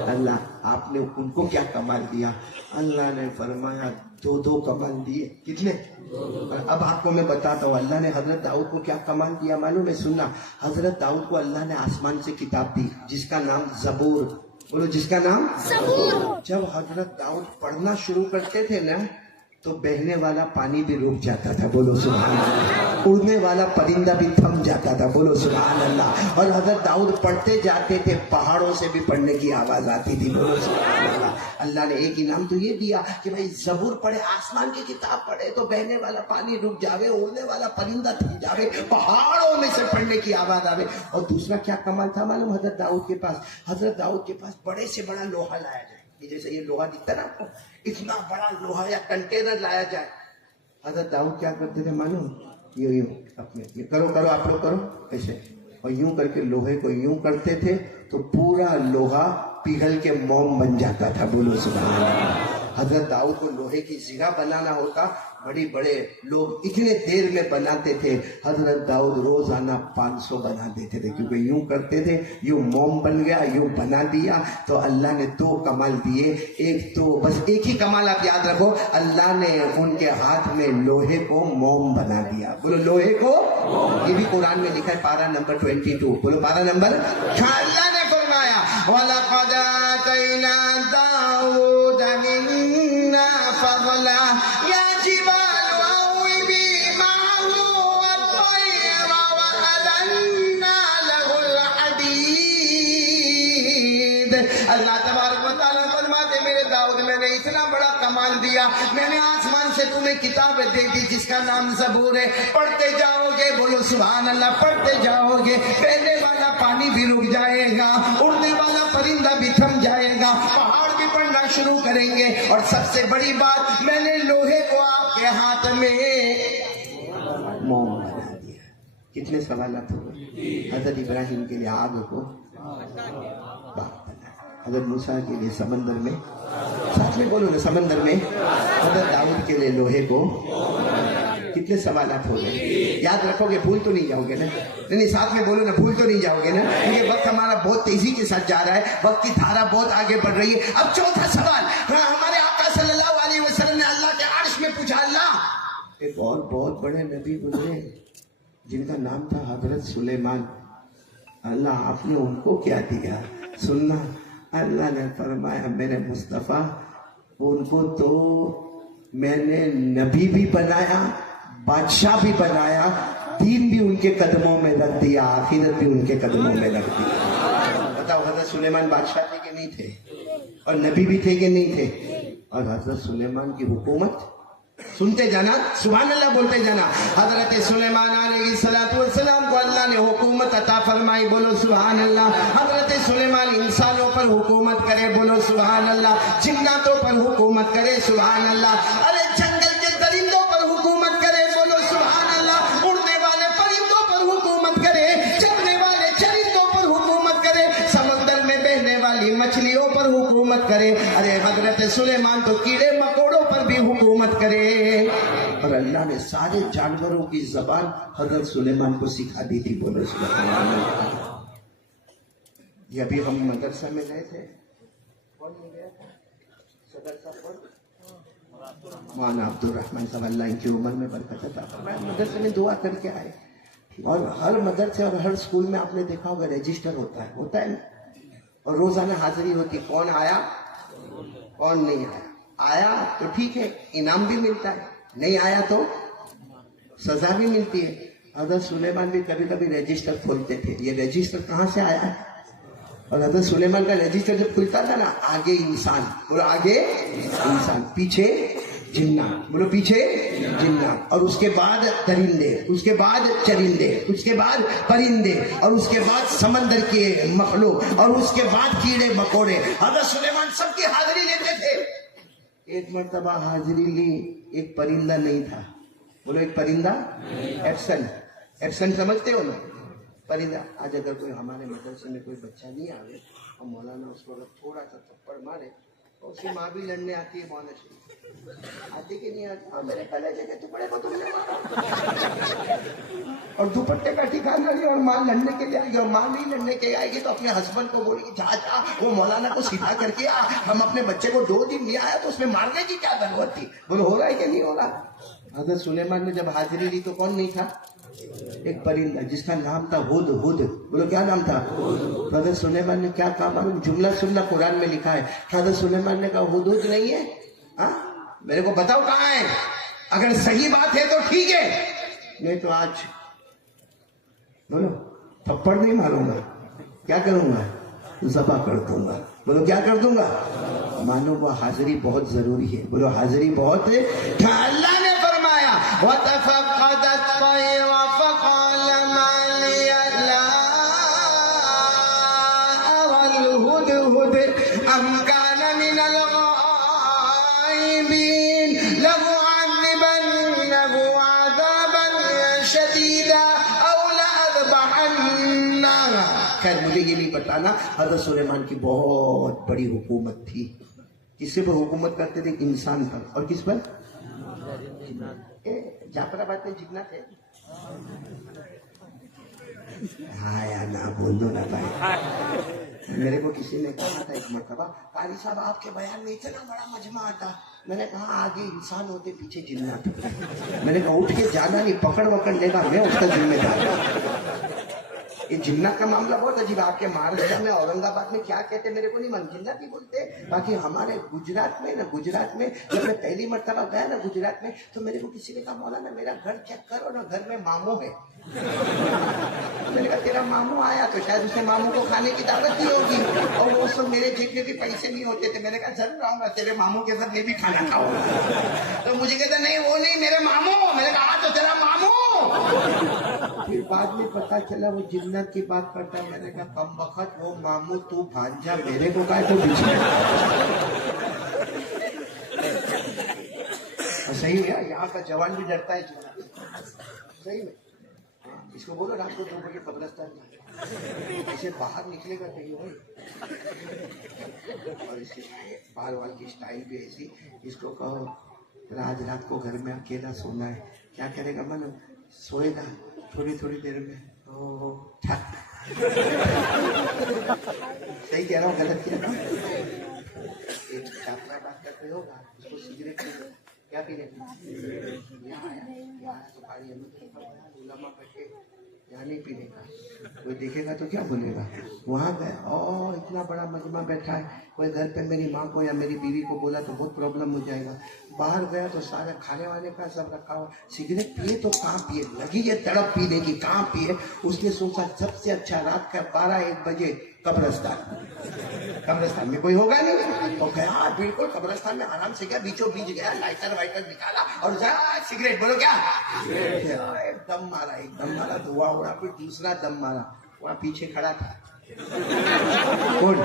अल्लाह आपने उनको क्या कमाल दिया? अल्लाह ने फरमाया दो कमाल दिए। कितने? अब आपको मैं बताता हूँ अल्लाह ने हजरत दाऊद को क्या कमाल दिया मालूम है? सुनना, हजरत दाऊद को अल्लाह ने आसमान से किताब दी जिसका नाम जबूर। बोलो जिसका नाम जबूर। जब हजरत दाऊद पढ़ना शुरू करते थे ना तो बहने वाला पानी भी रुक जाता था। बोलो सुभान अल्लाह। उड़ने वाला परिंदा भी थम जाता था। बोलो सुभान अल्लाह। और हजरत दाऊद पढ़ते जाते थे, पहाड़ों से भी पढ़ने की आवाज आती थी। बोलो सुभान अल्लाह। अल्लाह ने एक इनाम तो ये दिया कि भाई जबूर पढ़े, आसमान की किताब पढ़े तो बहने वाला पानी रुक जावे, उड़ने वाला परिंदा थम जावे, पहाड़ों में से पढ़ने की आवाज आवे। और दूसरा क्या कमाल था मालूम हजरत दाऊद के पास? हजरत दाऊद के पास बड़े से बड़ा लोहा लाया जाए, जैसे ये लोहा दिखता है ना आपको, इतना बड़ा लोहा या कंटेनर लाया जाए। हजरत दाऊद क्या करते थे मालूम? यूं अपने ये करो आप लोग करो ऐसे, और यूं करके लोहे को यूं करते थे तो पूरा लोहा पिघल के मोम बन जाता था। बोलो सुभान अल्लाह। हजरत दाऊद को लोहे की जीरा बनाना होता, बड़े बड़े लोग इतने देर में बनाते थे। हजरत दाऊद रोजाना 500 बना देते थे, क्योंकि यूं करते थे, यूं मोम बन गया, यूं बना दिया। तो अल्लाह ने 2 कमाल दिए। एक तो बस एक ही कमाल आप याद रखो, अल्लाह ने उनके हाथ में लोहे को मोम बना दिया। बोलो लोहे को, ये भी कुरान में लिखा है, पारा नंबर 22। बोलो पारा नंबर। अल्लाह ने फरमाया वलक़द आतैना दाऊद मिन्ना फज़ला या जिबालु अव्विबी मअहु वत्तयरा वअलन्ना लहुल हदीद। अल्लाह तबारक व तआला फरमाते मेरे दाऊद मैंने इतना बड़ा कमाल दिया, मैंने आसमान से तुम्हें किताब दे दी जिसका नाम ज़बूर है। पढ़ते जाओगे, बोलो सुभान अल्लाह, पढ़ते जाओगे, बहने वाला पानी भी रुक जाएगा, उड़ने वाला परिंदा भी थम जाएगा, पहाड़ भी पढ़ना शुरू करेंगे। और सबसे बड़ी बात, मैंने लोहे को आपके हाथ में मोम बना दिया। कितने सवालात हो गए? हजरत इब्राहिम के लिए आग को बाग बना, हजरत मूसा के लिए समंदर में, साथ में बोलो ना समंदर में, हजरत दाऊद के लिए लोहे को। कितने सवालात हो गए? याद रखोगे, भूल तो नहीं जाओगे ना? नहीं, साथ में बोलो ना, भूल तो नहीं जाओगे ना? क्योंकि वक्त हमारा बहुत तेजी के साथ जा रहा है, वक्त की धारा बहुत आगे बढ़ रही है। अब चौथा सवाल, हमारे आका सल्लल्लाहु अलैहि वसल्लम ने अल्लाह के अर्श में पूछा, अल्लाह एक और बहुत बड़े नबी गुजरे जिनका नाम था हजरत सुलेमान, अल्लाह आपने उनको क्या दिया? सुनना, अल्लाह ने फरमाया मेरे मुस्तफ़ा उनको तो मैंने नबी भी बनाया, बादशाह भी बनाया, दीन भी उनके कदमों में रख दिया, आखिरत भी उनके कदमों में रख दिया। बताओ हजरत सुलेमान बादशाह थे कि नहीं थे? और नबी भी थे कि नहीं थे? और हजरत सुलेमान की हुकूमत सुनते जाना, सुभान अल्लाह बोलते जाना। हजरत सुलेमान अलैहिस्सलातु वस्सलाम को अल्लाह ने हुकूमत अता फरमाई। बोलो सुभान अल्लाह। हजरत सुलेमान इंसानों पर हुकूमत करे, बोलो सुभान अल्लाह। जिन्नातों पर हुकूमत करे, सुभान अल्लाह। अरे जंगल के दरिंदों पर हुकूमत करे, बोलो सुभान अल्लाह। उड़ने वाले परिंदों पर हुकूमत करे, चलने वाले चरिंदों पर हुकूमत करे, समंदर में बहने वाली मछलियों पर हुकूमत करे। अरे हजरत सुलेमान तो कीड़े मकोड़ों पर भी हुकूमत करे। और अल्लाह ने सारे जानवरों की जबान हजरत सुलेमान को सिखा दी थी। बोलो सुभान अल्लाह। ये अभी हम मदरसा में गए थे, कौन गया था? सदर साहब, मौलाना अब्दुल रहमान साहब, अल्लाह इनकी उम्र में बरकत अता फरमाए। मदरसे में दुआ करके आए। और हर मदरसे और हर स्कूल में आपने देखा होगा रजिस्टर होता है ना, और रोजाना हाजिरी होती, कौन आया कौन नहीं आया। आया तो ठीक है, इनाम भी मिलता है, नहीं आया तो सजा भी मिलती है। हजरत सुलेमान भी कभी कभी रजिस्टर खोलते थे। ये रजिस्टर कहाँ से आया है? और हजरत सुलेमान का रजिस्टर जब खुलता था ना, आगे इंसान और आगे इंसान, पीछे जिन्ना, बोलो पीछे जिन्ना, और उसके बाद दरिंदे, उसके बाद चरिंदे, उसके बाद परिंदे, और उसके बाद समंदर के मखलूक, और उसके बाद कीड़े मकोड़े। हज़रत सुलेमान सबकी हाजिरी लेते थे। एक मर्तबा हाजिरी ली, एक परिंदा नहीं था। बोलो एक परिंदा, एप्सन, एप्सन समझते हो ना? परिंदा। आज अगर कोई हमारे मदरसे में कोई बच्चा नहीं आवे और मौलाना उसको अगर थोड़ा सा थप्पड़ मारे तो उसकी माँ भी लड़ने आती है मौलाना से। आती कि नहीं आती? और मेरे कलेजे के टुकड़े को तुमने मारा और दुपट्टे का ठिकाना नहीं, और माँ लड़ने के लिए आएगी, और माँ नहीं लड़ने के आएगी तो अपने हस्बैंड को बोलेगी जा जा वो मौलाना को सीधा करके आ, हम अपने बच्चे को 2 दिन नहीं आया तो उसमें मारने की क्या जरूरत थी? बोलो हो रहा है कि नहीं हो रहा? हज़रत सुलेमान ने जब हाजिरी ली तो कौन नहीं था? एक परिंदा जिसका नाम था हुद। हुद, बोलो क्या नाम था? हज़रत सुलेमान ने क्या कहा मालूम? जुमला सुनना, कुरान में लिखा है। हज़रत सुलेमान ने कहा हुद हुद नहीं है, हाँ मेरे को बताओ कहाँ है। अगर सही बात है तो ठीक है, नहीं तो आज बोलो थप्पड़ नहीं मारूंगा, क्या करूंगा? ज़बा कर दूंगा। बोलो क्या कर दूंगा? मानो वो हाजिरी बहुत जरूरी है। बोलो हाजिरी बहुत है। अल्लाह ने फरमाया वतफक़दत तय्रा फ़क़ाल मा लिया ला अरल हुदहुद अम कान मिनल गाइबीन लनुअज़्ज़िबन्नहु अज़ाबन शदीदा औ लअज़बहन्नहु। खैर मुझे ये नहीं बताना। हज़रत सुलेमान की बहुत बड़ी हुकूमत थी। किससे पर हुकूमत करते थे? इंसान पर। और किस पर? जाफराबाद में जितना थे। हाँ यार ना बोल दो ना भाई। मेरे को किसी ने कहा था एक मरतबा, कारी साहब आपके बयान में इतना बड़ा मजमा आता। मैंने कहा आगे इंसान होते पीछे जिन्नात। मैंने कहा उठ के जाना नहीं, पकड़ वकड़ लेगा मैं उसका जिम्मेदार। ये जिन्नात का मामला बहुत अजीब। आपके महाराष्ट्र में औरंगाबाद में क्या कहते मेरे को नहीं मन, जिन्नात ही बोलते। बाकी हमारे गुजरात में ना, गुजरात में जब मैं पहली मरतबा गया ना गुजरात में, तो मेरे को किसी ने कहा मौलाना मेरा घर चेक करो ना, घर में मामू है। मैंने कहा तेरा मामू आया तो शायद उसने मामू को खाने की दावत दी होगी, और वो सब मेरे जेब में भी पैसे नहीं होते थे। मैंने कहा जरूर आऊंगा तेरे मामू के साथ मैं भी खाना खाऊंगा। तो मुझे कहता नहीं वो नहीं मेरे मामू। मैंने कहा तो तेरा मामू। फिर बाद में पता चला वो जिन्नत की बात करता है। मैंने कहा कम वक्त वो मामू तू भांजा, मेरे को काय तो पीछे। सही है, यहाँ का जवान भी डरता है सही में। इसको बोलो रात को 2 बजे कब्रिस्तान जाए, ऐसे बाहर निकलेगा कहीं भाई। और इसके बाल वाल की स्टाइल भी ऐसी। इसको कहो आज रात को घर में अकेला सोना है, क्या करेगा? मन सोएगा थोड़ी थोड़ी देर में सही कह रहा हूँ गलत कह रहा हूँ? एक छात्रा बात करते होगा, उसको सिगरेट क्या पीने यहाँ नहीं पीने का। कोई देखेगा तो क्या बोलेगा? वहाँ गए और इतना बड़ा मजमा बैठा है, कोई घर पे मेरी माँ को या मेरी बीवी को बोला तो बहुत प्रॉब्लम हो जाएगा। बाहर गया तो सारा खाने वाने का सब रखा हुआ, सिगरेट पिए तो कहाँ पिए, लगी है तड़प पीने की, कहाँ पिए। उसने सोचा सबसे अच्छा रात का 12-1 बजे कब्रिस्तान। कब्रिस्तान में कोई होगा नहीं तो गया, बिल्कुल कब्रिस्तान में आराम से गया, बीचों बीच गया, लाइटर वाइटर निकाला और जा सिगरेट। बोलो क्या? एक दम मारा, धुआं उड़ा, फिर दूसरा दम मारा। वहाँ पीछे खड़ा था कौन?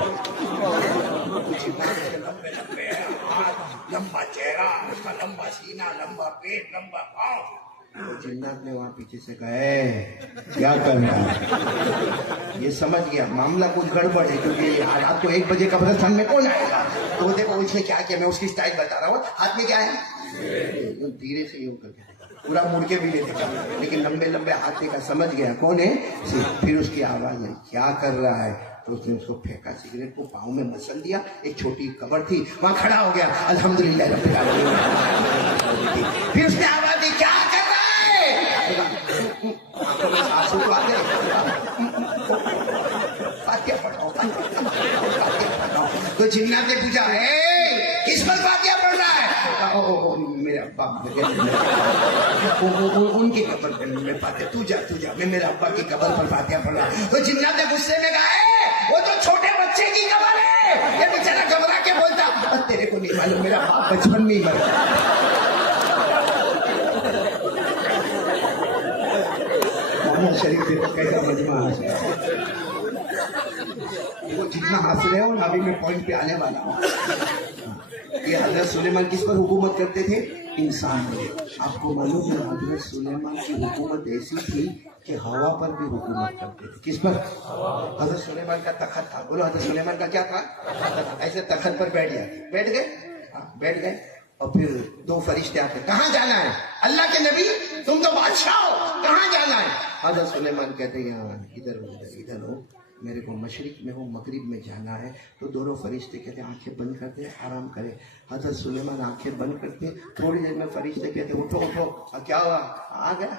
लंबा चेहरा, उसका लंबा सीना, लंबा पेट, लंबा पाँव। तो जिन्नात ने वहाँ पीछे से कहा क्या कर रहा है? ये समझ गया मामला कुछ गड़बड़ है, क्योंकि रात को 1 बजे कब्रिस्तान में कौन आएगा? तो देखो उसने क्या किया, मैं उसकी स्टाइल बता रहा हूँ। हाथ में क्या है? धीरे से यूं करके पूरा मुड़ के भी नहीं देखा, लेकिन लंबे लंबे हाथ देखा, समझ गया कौन है। फिर उसकी आवाज है क्या कर रहा है? तो उसने उसको फेंका, सिगरेट को पाँव में मसल दिया। एक छोटी कब्र थी, वहां खड़ा हो गया, अल्हम्दुलिल्लाह रब्बिल आलमीन। फिर उसने आवाज दी क्या कर रहा है? आंसू तो आ गए। फातिहा पढ़ाओ। तो जिन्नात ने पूछा किस पर फातिहा पढ़ रहा है? मेरे अब्बा उनकी कब्र पर मैं फातिहा, तू जा, मैं मेरे अब्बा की कब्र पर फातिहा पढ़ रहा। तो जिन्नात ने गुस्से में कहा वो तो छोटे बच्चे की कब्र है। ये बेचारा घबरा के बोलता तेरे को नहीं मालूम मेरा बाप बचपन में ही मर गया। اللہ شریف دیکھو کیسا مجمع ہے. وہ جتنا ہنس رہے ہو ابھی میں پوائنٹ پہ آنے والا ہوں. یہ حضرت سلیمان کس پر حکومت کرتے تھے؟ انسان پر. آپ کو معلوم ہے حضرت سلیمان کی حکومت ایسی تھی کہ ہوا پر بھی حکومت کرتے تھے. کس پر؟ حضرت سلیمان کا تخت تھا. بولو حضرت سلیمان کا کیا تھا؟ ایسے تخت پر بیٹھ گئے اور پھر دو فرشتے آتے. کہاں جانا ہے؟ اللہ کے نبی تم تو بادشاہ ہو, کہاں جانا ہے؟ حضرت سلیمان کہتے ہیں یہاں ادھر ہو, میرے کو مشرق میں ہو مغرب میں جانا ہے. تو دونوں فرشتے کہتے ہیں آنکھیں بند کرتے ہیں, آرام کرے. حضرت سلیمان آنکھیں بند کرتے, تھوڑی دیر میں فرشتے کہتے ہیں اٹھو. کیا ہوا؟ آ گیا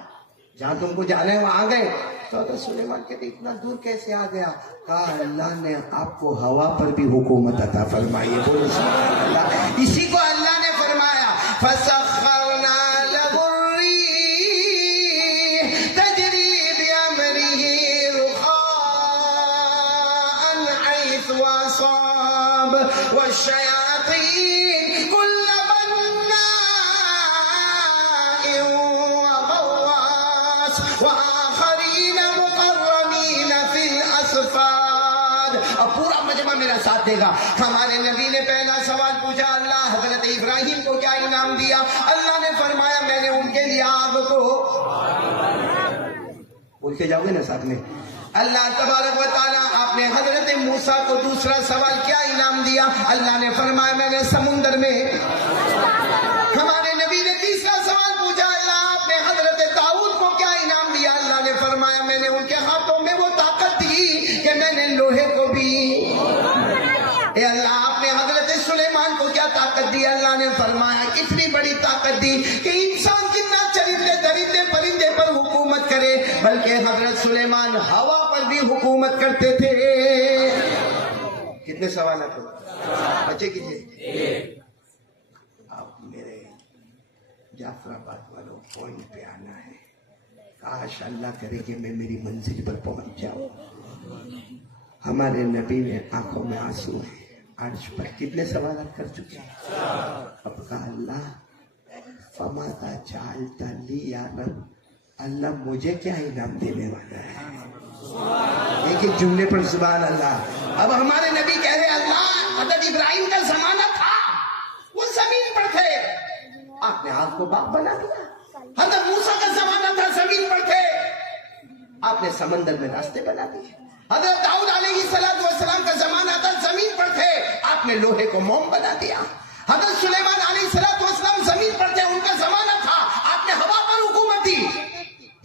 جہاں تم کو جانا ہے وہاں آ گئے. تو حضرت سلیمان کہتے اتنا دور کیسے آ گیا؟ کہا اللہ نے آپ کو ہوا پر بھی حکومت عطا فرمائی ہے. بولو سبحان اللہ. اسی کو اللہ نے فرمایا فسخرنا له الريح تجري بأمره رخاء حيث أصاب والشياطين كل بناء وغواص وآخرين مقرنين في الأصفاد. اب پورا مجمع میرا ساتھ دے گا. ہمارے نبی نے پہلا سوال پوچھا, اللہ حضرت ابراہیم کو کیا انعام دیا؟ اللہ نے فرمایا میں نے ان کے لیے آگ کو, بول کے جاؤ گے نا ساتھ میں, اللہ تبارک و تعالیٰ آپ نے حضرت موسیٰ کو دوسرا سوال کیا انعام دیا؟ اللہ نے فرمایا میں نے سمندر میں. ہمارے نبی نے تیسرا سوال پوچھا, اللہ آپ نے حضرت داؤد کو کیا انعام دیا؟ اللہ نے فرمایا میں نے ان کے ہاتھوں میں وہ طاقت دی کہ میں نے لوہے کو بھی. اے اللہ آپ نے حضرت سلیمان کو کیا طاقت دی؟ اللہ نے فرمایا اتنی بڑی طاقت دی کہ انسان کتنا چرندے درندے پرندے پر حکومت کرے, بلکہ حضرت سلیمان ہوا پر بھی حکومت کرتے تھے. کتنے سوالات ہو بچے کتنے؟ آپ میرے جعفر آباد والوں پوائنٹ پہ آنا ہے. کاش اللہ کرے کہ میں میری منزل پر پہنچ جاؤں. ہمارے نبی نے آنکھوں میں آنسو ہیں, عرش پر کتنے سوالات کر چکے ہیں. اب کہا اللہ فماذا جعلت لی یا رب, اللہ مجھے کیا انعام دینے والا ہے؟ ایک ایک جملے پر سبحان اللہ. اب ہمارے نبی کہہ رہے اللہ حضرت ابراہیم کا زمانہ تھا, وہ زمین پر تھے, آپ نے آگ کو باغ بنا دیا. حضرت موسیٰ کا زمانہ تھا, زمین پر تھے, آپ نے سمندر میں راستے بنا دیے. حضرت داؤد علیہ السلام کا زمانہ تھا, زمین پر تھے, آپ نے لوہے کو موم بنا دیا. حضرت سلیمان علیہ السلام زمین پر تھے, ان کا زمانہ تھا, آپ نے ہوا پر حکومت دی.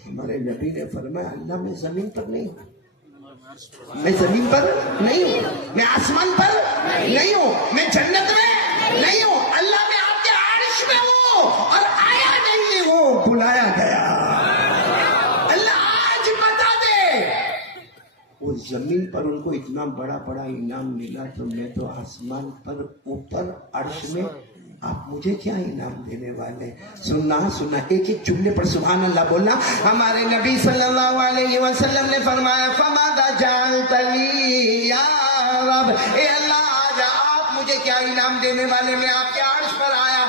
ہمارے نبی نے فرمایا اللہ میں زمین پر نہیں ہوں, میں زمین پر نہیں ہوں, میں آسمان پر نہیں ہوں, میں جنت میں نہیں ہوں, اللہ میں آپ کے عرش میں ہوں اور آیا نہیں ہوں, بلایا گیا. وہ زمین پر ان کو اتنا بڑا بڑا انعام ملا, تو میں تو آسمان پر اوپر عرش میں, آپ مجھے کیا انعام دینے والے؟ سننا ایک ایک جملے پر سبحان اللہ بولنا. ہمارے نبی صلی اللہ علیہ وسلم نے فرمایا فماذا جعلت لی یا رب, اے اللہ آج آپ مجھے کیا انعام دینے والے؟ میں آپ کے عرش پر آیا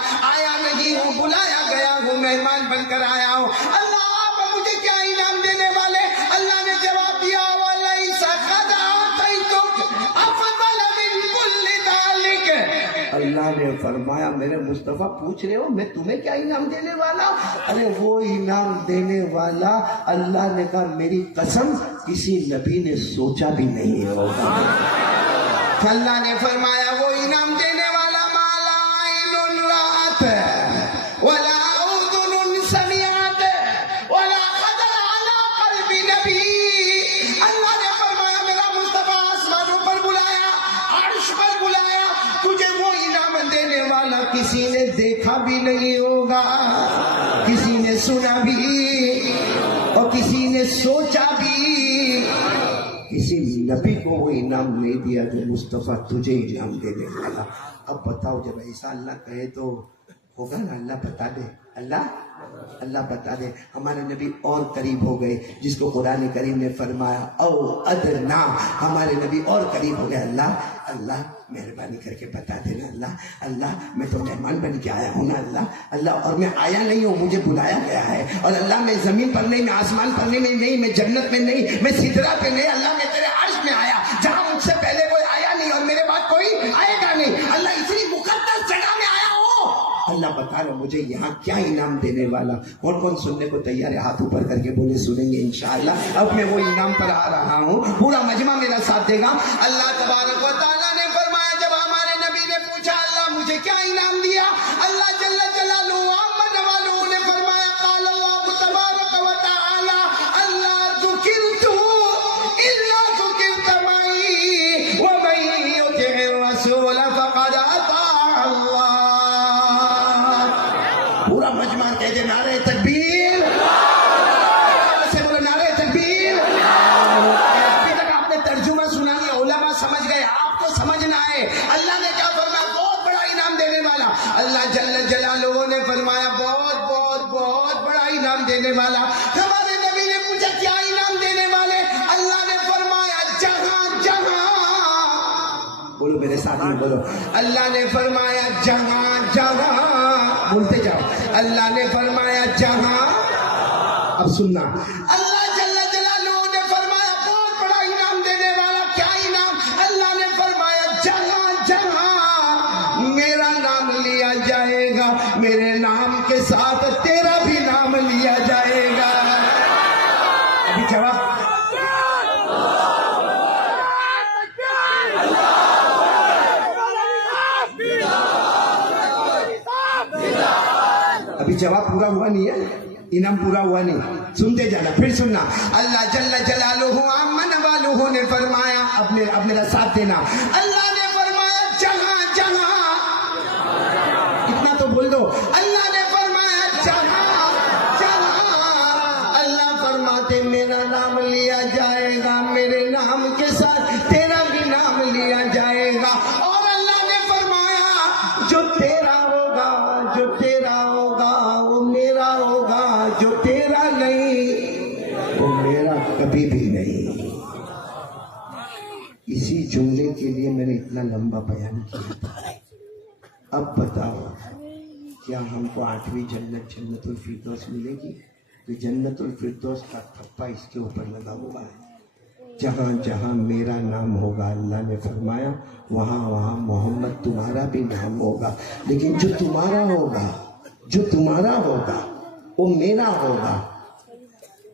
نہیں ہوں, بلایا گیا ہوں, مہمان بن کر آیا ہوں. اللہ آپ مجھے کیا انعام دینے والے؟ اللہ نے جواب دیا اللہ نے فرمایا میرے مصطفیٰ پوچھ رہے ہو میں تمہیں کیا انعام دینے والا ہوں؟ ارے وہ انعام دینے والا اللہ نے کہا میری قسم کسی نبی نے سوچا بھی نہیں ہوگا. اللہ نے فرمایا وہ انعام دینے والا مالا عین رات ولا اذن سمعت ولا خطر علی قلب نبی. اللہ نے فرمایا میرا مصطفیٰ آسمانوں پر بلایا, عرش پر بلایا, تجھے وہ انعام دینے والا کسی نے دیکھا بھی نہیں ہوگا, کسی نے سنا بھی اور کسی نے سوچا بھی. کسی نبی کو وہ انعام نہیں دیا جو مصطفیٰ تجھے انعام دینے والا. اب بتاؤ جب ایسا اللہ کہے تو ہوگا نا, اللہ بتا دے, اللہ اللہ بتا دے ہمارے نبی اور قریب ہو گئے، جس کو قرآن کریم نے فرمایا او ادنا، ہمارے نبی اور قریب ہو گئے۔ اللہ مہربانی کر کے بتا دینا اللہ میں تو مہمان بن کے آیا ہوں نا اللہ، اور میں آیا نہیں ہوں، مجھے بلایا گیا ہے، اور اللہ میں زمین پر نہیں، میں آسمان پر نہیں، میں جنت میں نہیں، میں سدرا پہ نہیں، اللہ میں تیرے عرش میں آیا جہاں مجھ سے پہلے کوئی آیا نہیں اور میرے بعد کوئی آئے گا نہیں، اللہ اتنی مقدس جگہ میں آیا ہوں۔ اللہ بتا رہا مجھے یہاں کیا انعام دینے والا، کون سننے کو تیار ہے؟ ہاتھ اوپر کر کے بولے سنیں گے انشاءاللہ۔ اب میں وہ انعام پر آ رہا ہوں، پورا مجمع میرا ساتھ دے گا۔ اللہ تبارک و تعالیٰ نے فرمایا، جب ہمارے نبی نے پوچھا اللہ مجھے کیا انعام دیا، اللہ جل جلالہ عمن والہ نے فرمایا قال اللہ تبارک و تعالیٰ اللہ ذکرت الا ذکرت معی ومن یطع الرسول فقد اطاع اللہ۔ پورا مجمع کہہ دے نعرہ تکبیر، سے بولے نعرہ تکبیر۔ ابھی تک آپ نے ترجمہ سنا لیا، علماء سمجھ گئے، آپ کو سمجھنا ہے اللہ نے کیا فرمایا، بہت بڑا انعام دینے والا۔ اللہ جل جلالہ نے فرمایا بہت بڑا انعام دینے والا۔ ہمارے نبی نے پوچھا کیا انعام دینے والے، اللہ نے فرمایا جہاں جہاں، بولو میرے ساتھ میں بولو، اللہ نے فرمایا جہاں جہاں، بولتے جاؤ، اللہ نے فرمایا جہاں، اب سننا، اللہ جل جلالہ نے فرمایا بہت بڑا انعام دینے والا۔ کیا انعام؟ اللہ نے فرمایا جہاں جہاں میرا نام لیا جائے گا، میرے نام کے ساتھ تیرا بھی نام لیا جائے گا۔ ابھی جواب، ابھی جواب پورا ہوا نہیں ہے، انعام پورا ہوا نہیں، سنتے جانا، پھر سننا۔ اللہ جل جلالہ عمن والہ نے فرمایا، اب میرا ساتھ دینا، اللہ نے فرمایا جہاں جہاں، اتنا تو بول دو، اللہ نے فرمایا جہاں جہاں، اللہ فرماتے میرا نام لیا جائے گا، میرے نام کے ساتھ تیرا بھی نام لیا جائے گا، اور اللہ نے فرمایا جو تیرا ہوگا وہ میرا ہوگا، جو تیرا نہیں وہ میرا کبھی بھی نہیں۔ اسی جملے کے لیے میں نے اتنا لمبا بیان کیا تھا۔ اب بتاؤ کیا ہم کو 8ویں جنت الفردوس ملے گی؟ تو جنت الفردوس کا تھپا اس کے اوپر لگا ہوا ہے، جہاں جہاں میرا نام ہوگا، اللہ نے فرمایا وہاں محمد تمہارا بھی نام ہوگا، لیکن جو تمہارا ہوگا وہ میرا ہوگا،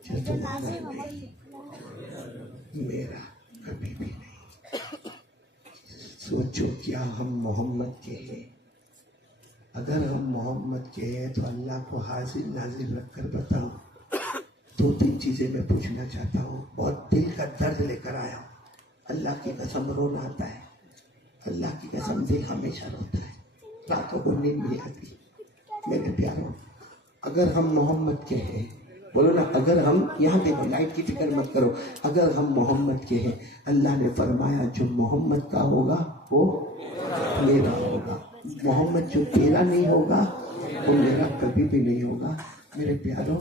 جو تمہارا نہیں میرا کبھی بھی نہیں۔ سوچو کیا ہم محمد کے ہیں؟ اگر ہم محمد کے ہیں تو اللہ کو حاضر ناظر رکھ کر بتاؤ، 2-3 چیزیں میں پوچھنا چاہتا ہوں، بہت دل کا درد لے کر آیا ہوں۔ اللہ کی قسم رونا آتا ہے، اللہ کی قسم دل ہمیشہ روتا ہے، راتوں کو نیند نہیں آتی۔ میرے پیاروں، اگر ہم محمد کے ہیں، بولو نا، اگر ہم، یہاں دیکھو لائٹ کی فکر مت کرو، اگر ہم محمد کے ہیں، اللہ نے فرمایا جو محمد کا ہوگا وہ میرا ہوگا، محمد جو تیرا نہیں ہوگا وہ میرا کبھی بھی نہیں ہوگا۔ میرے پیاروں،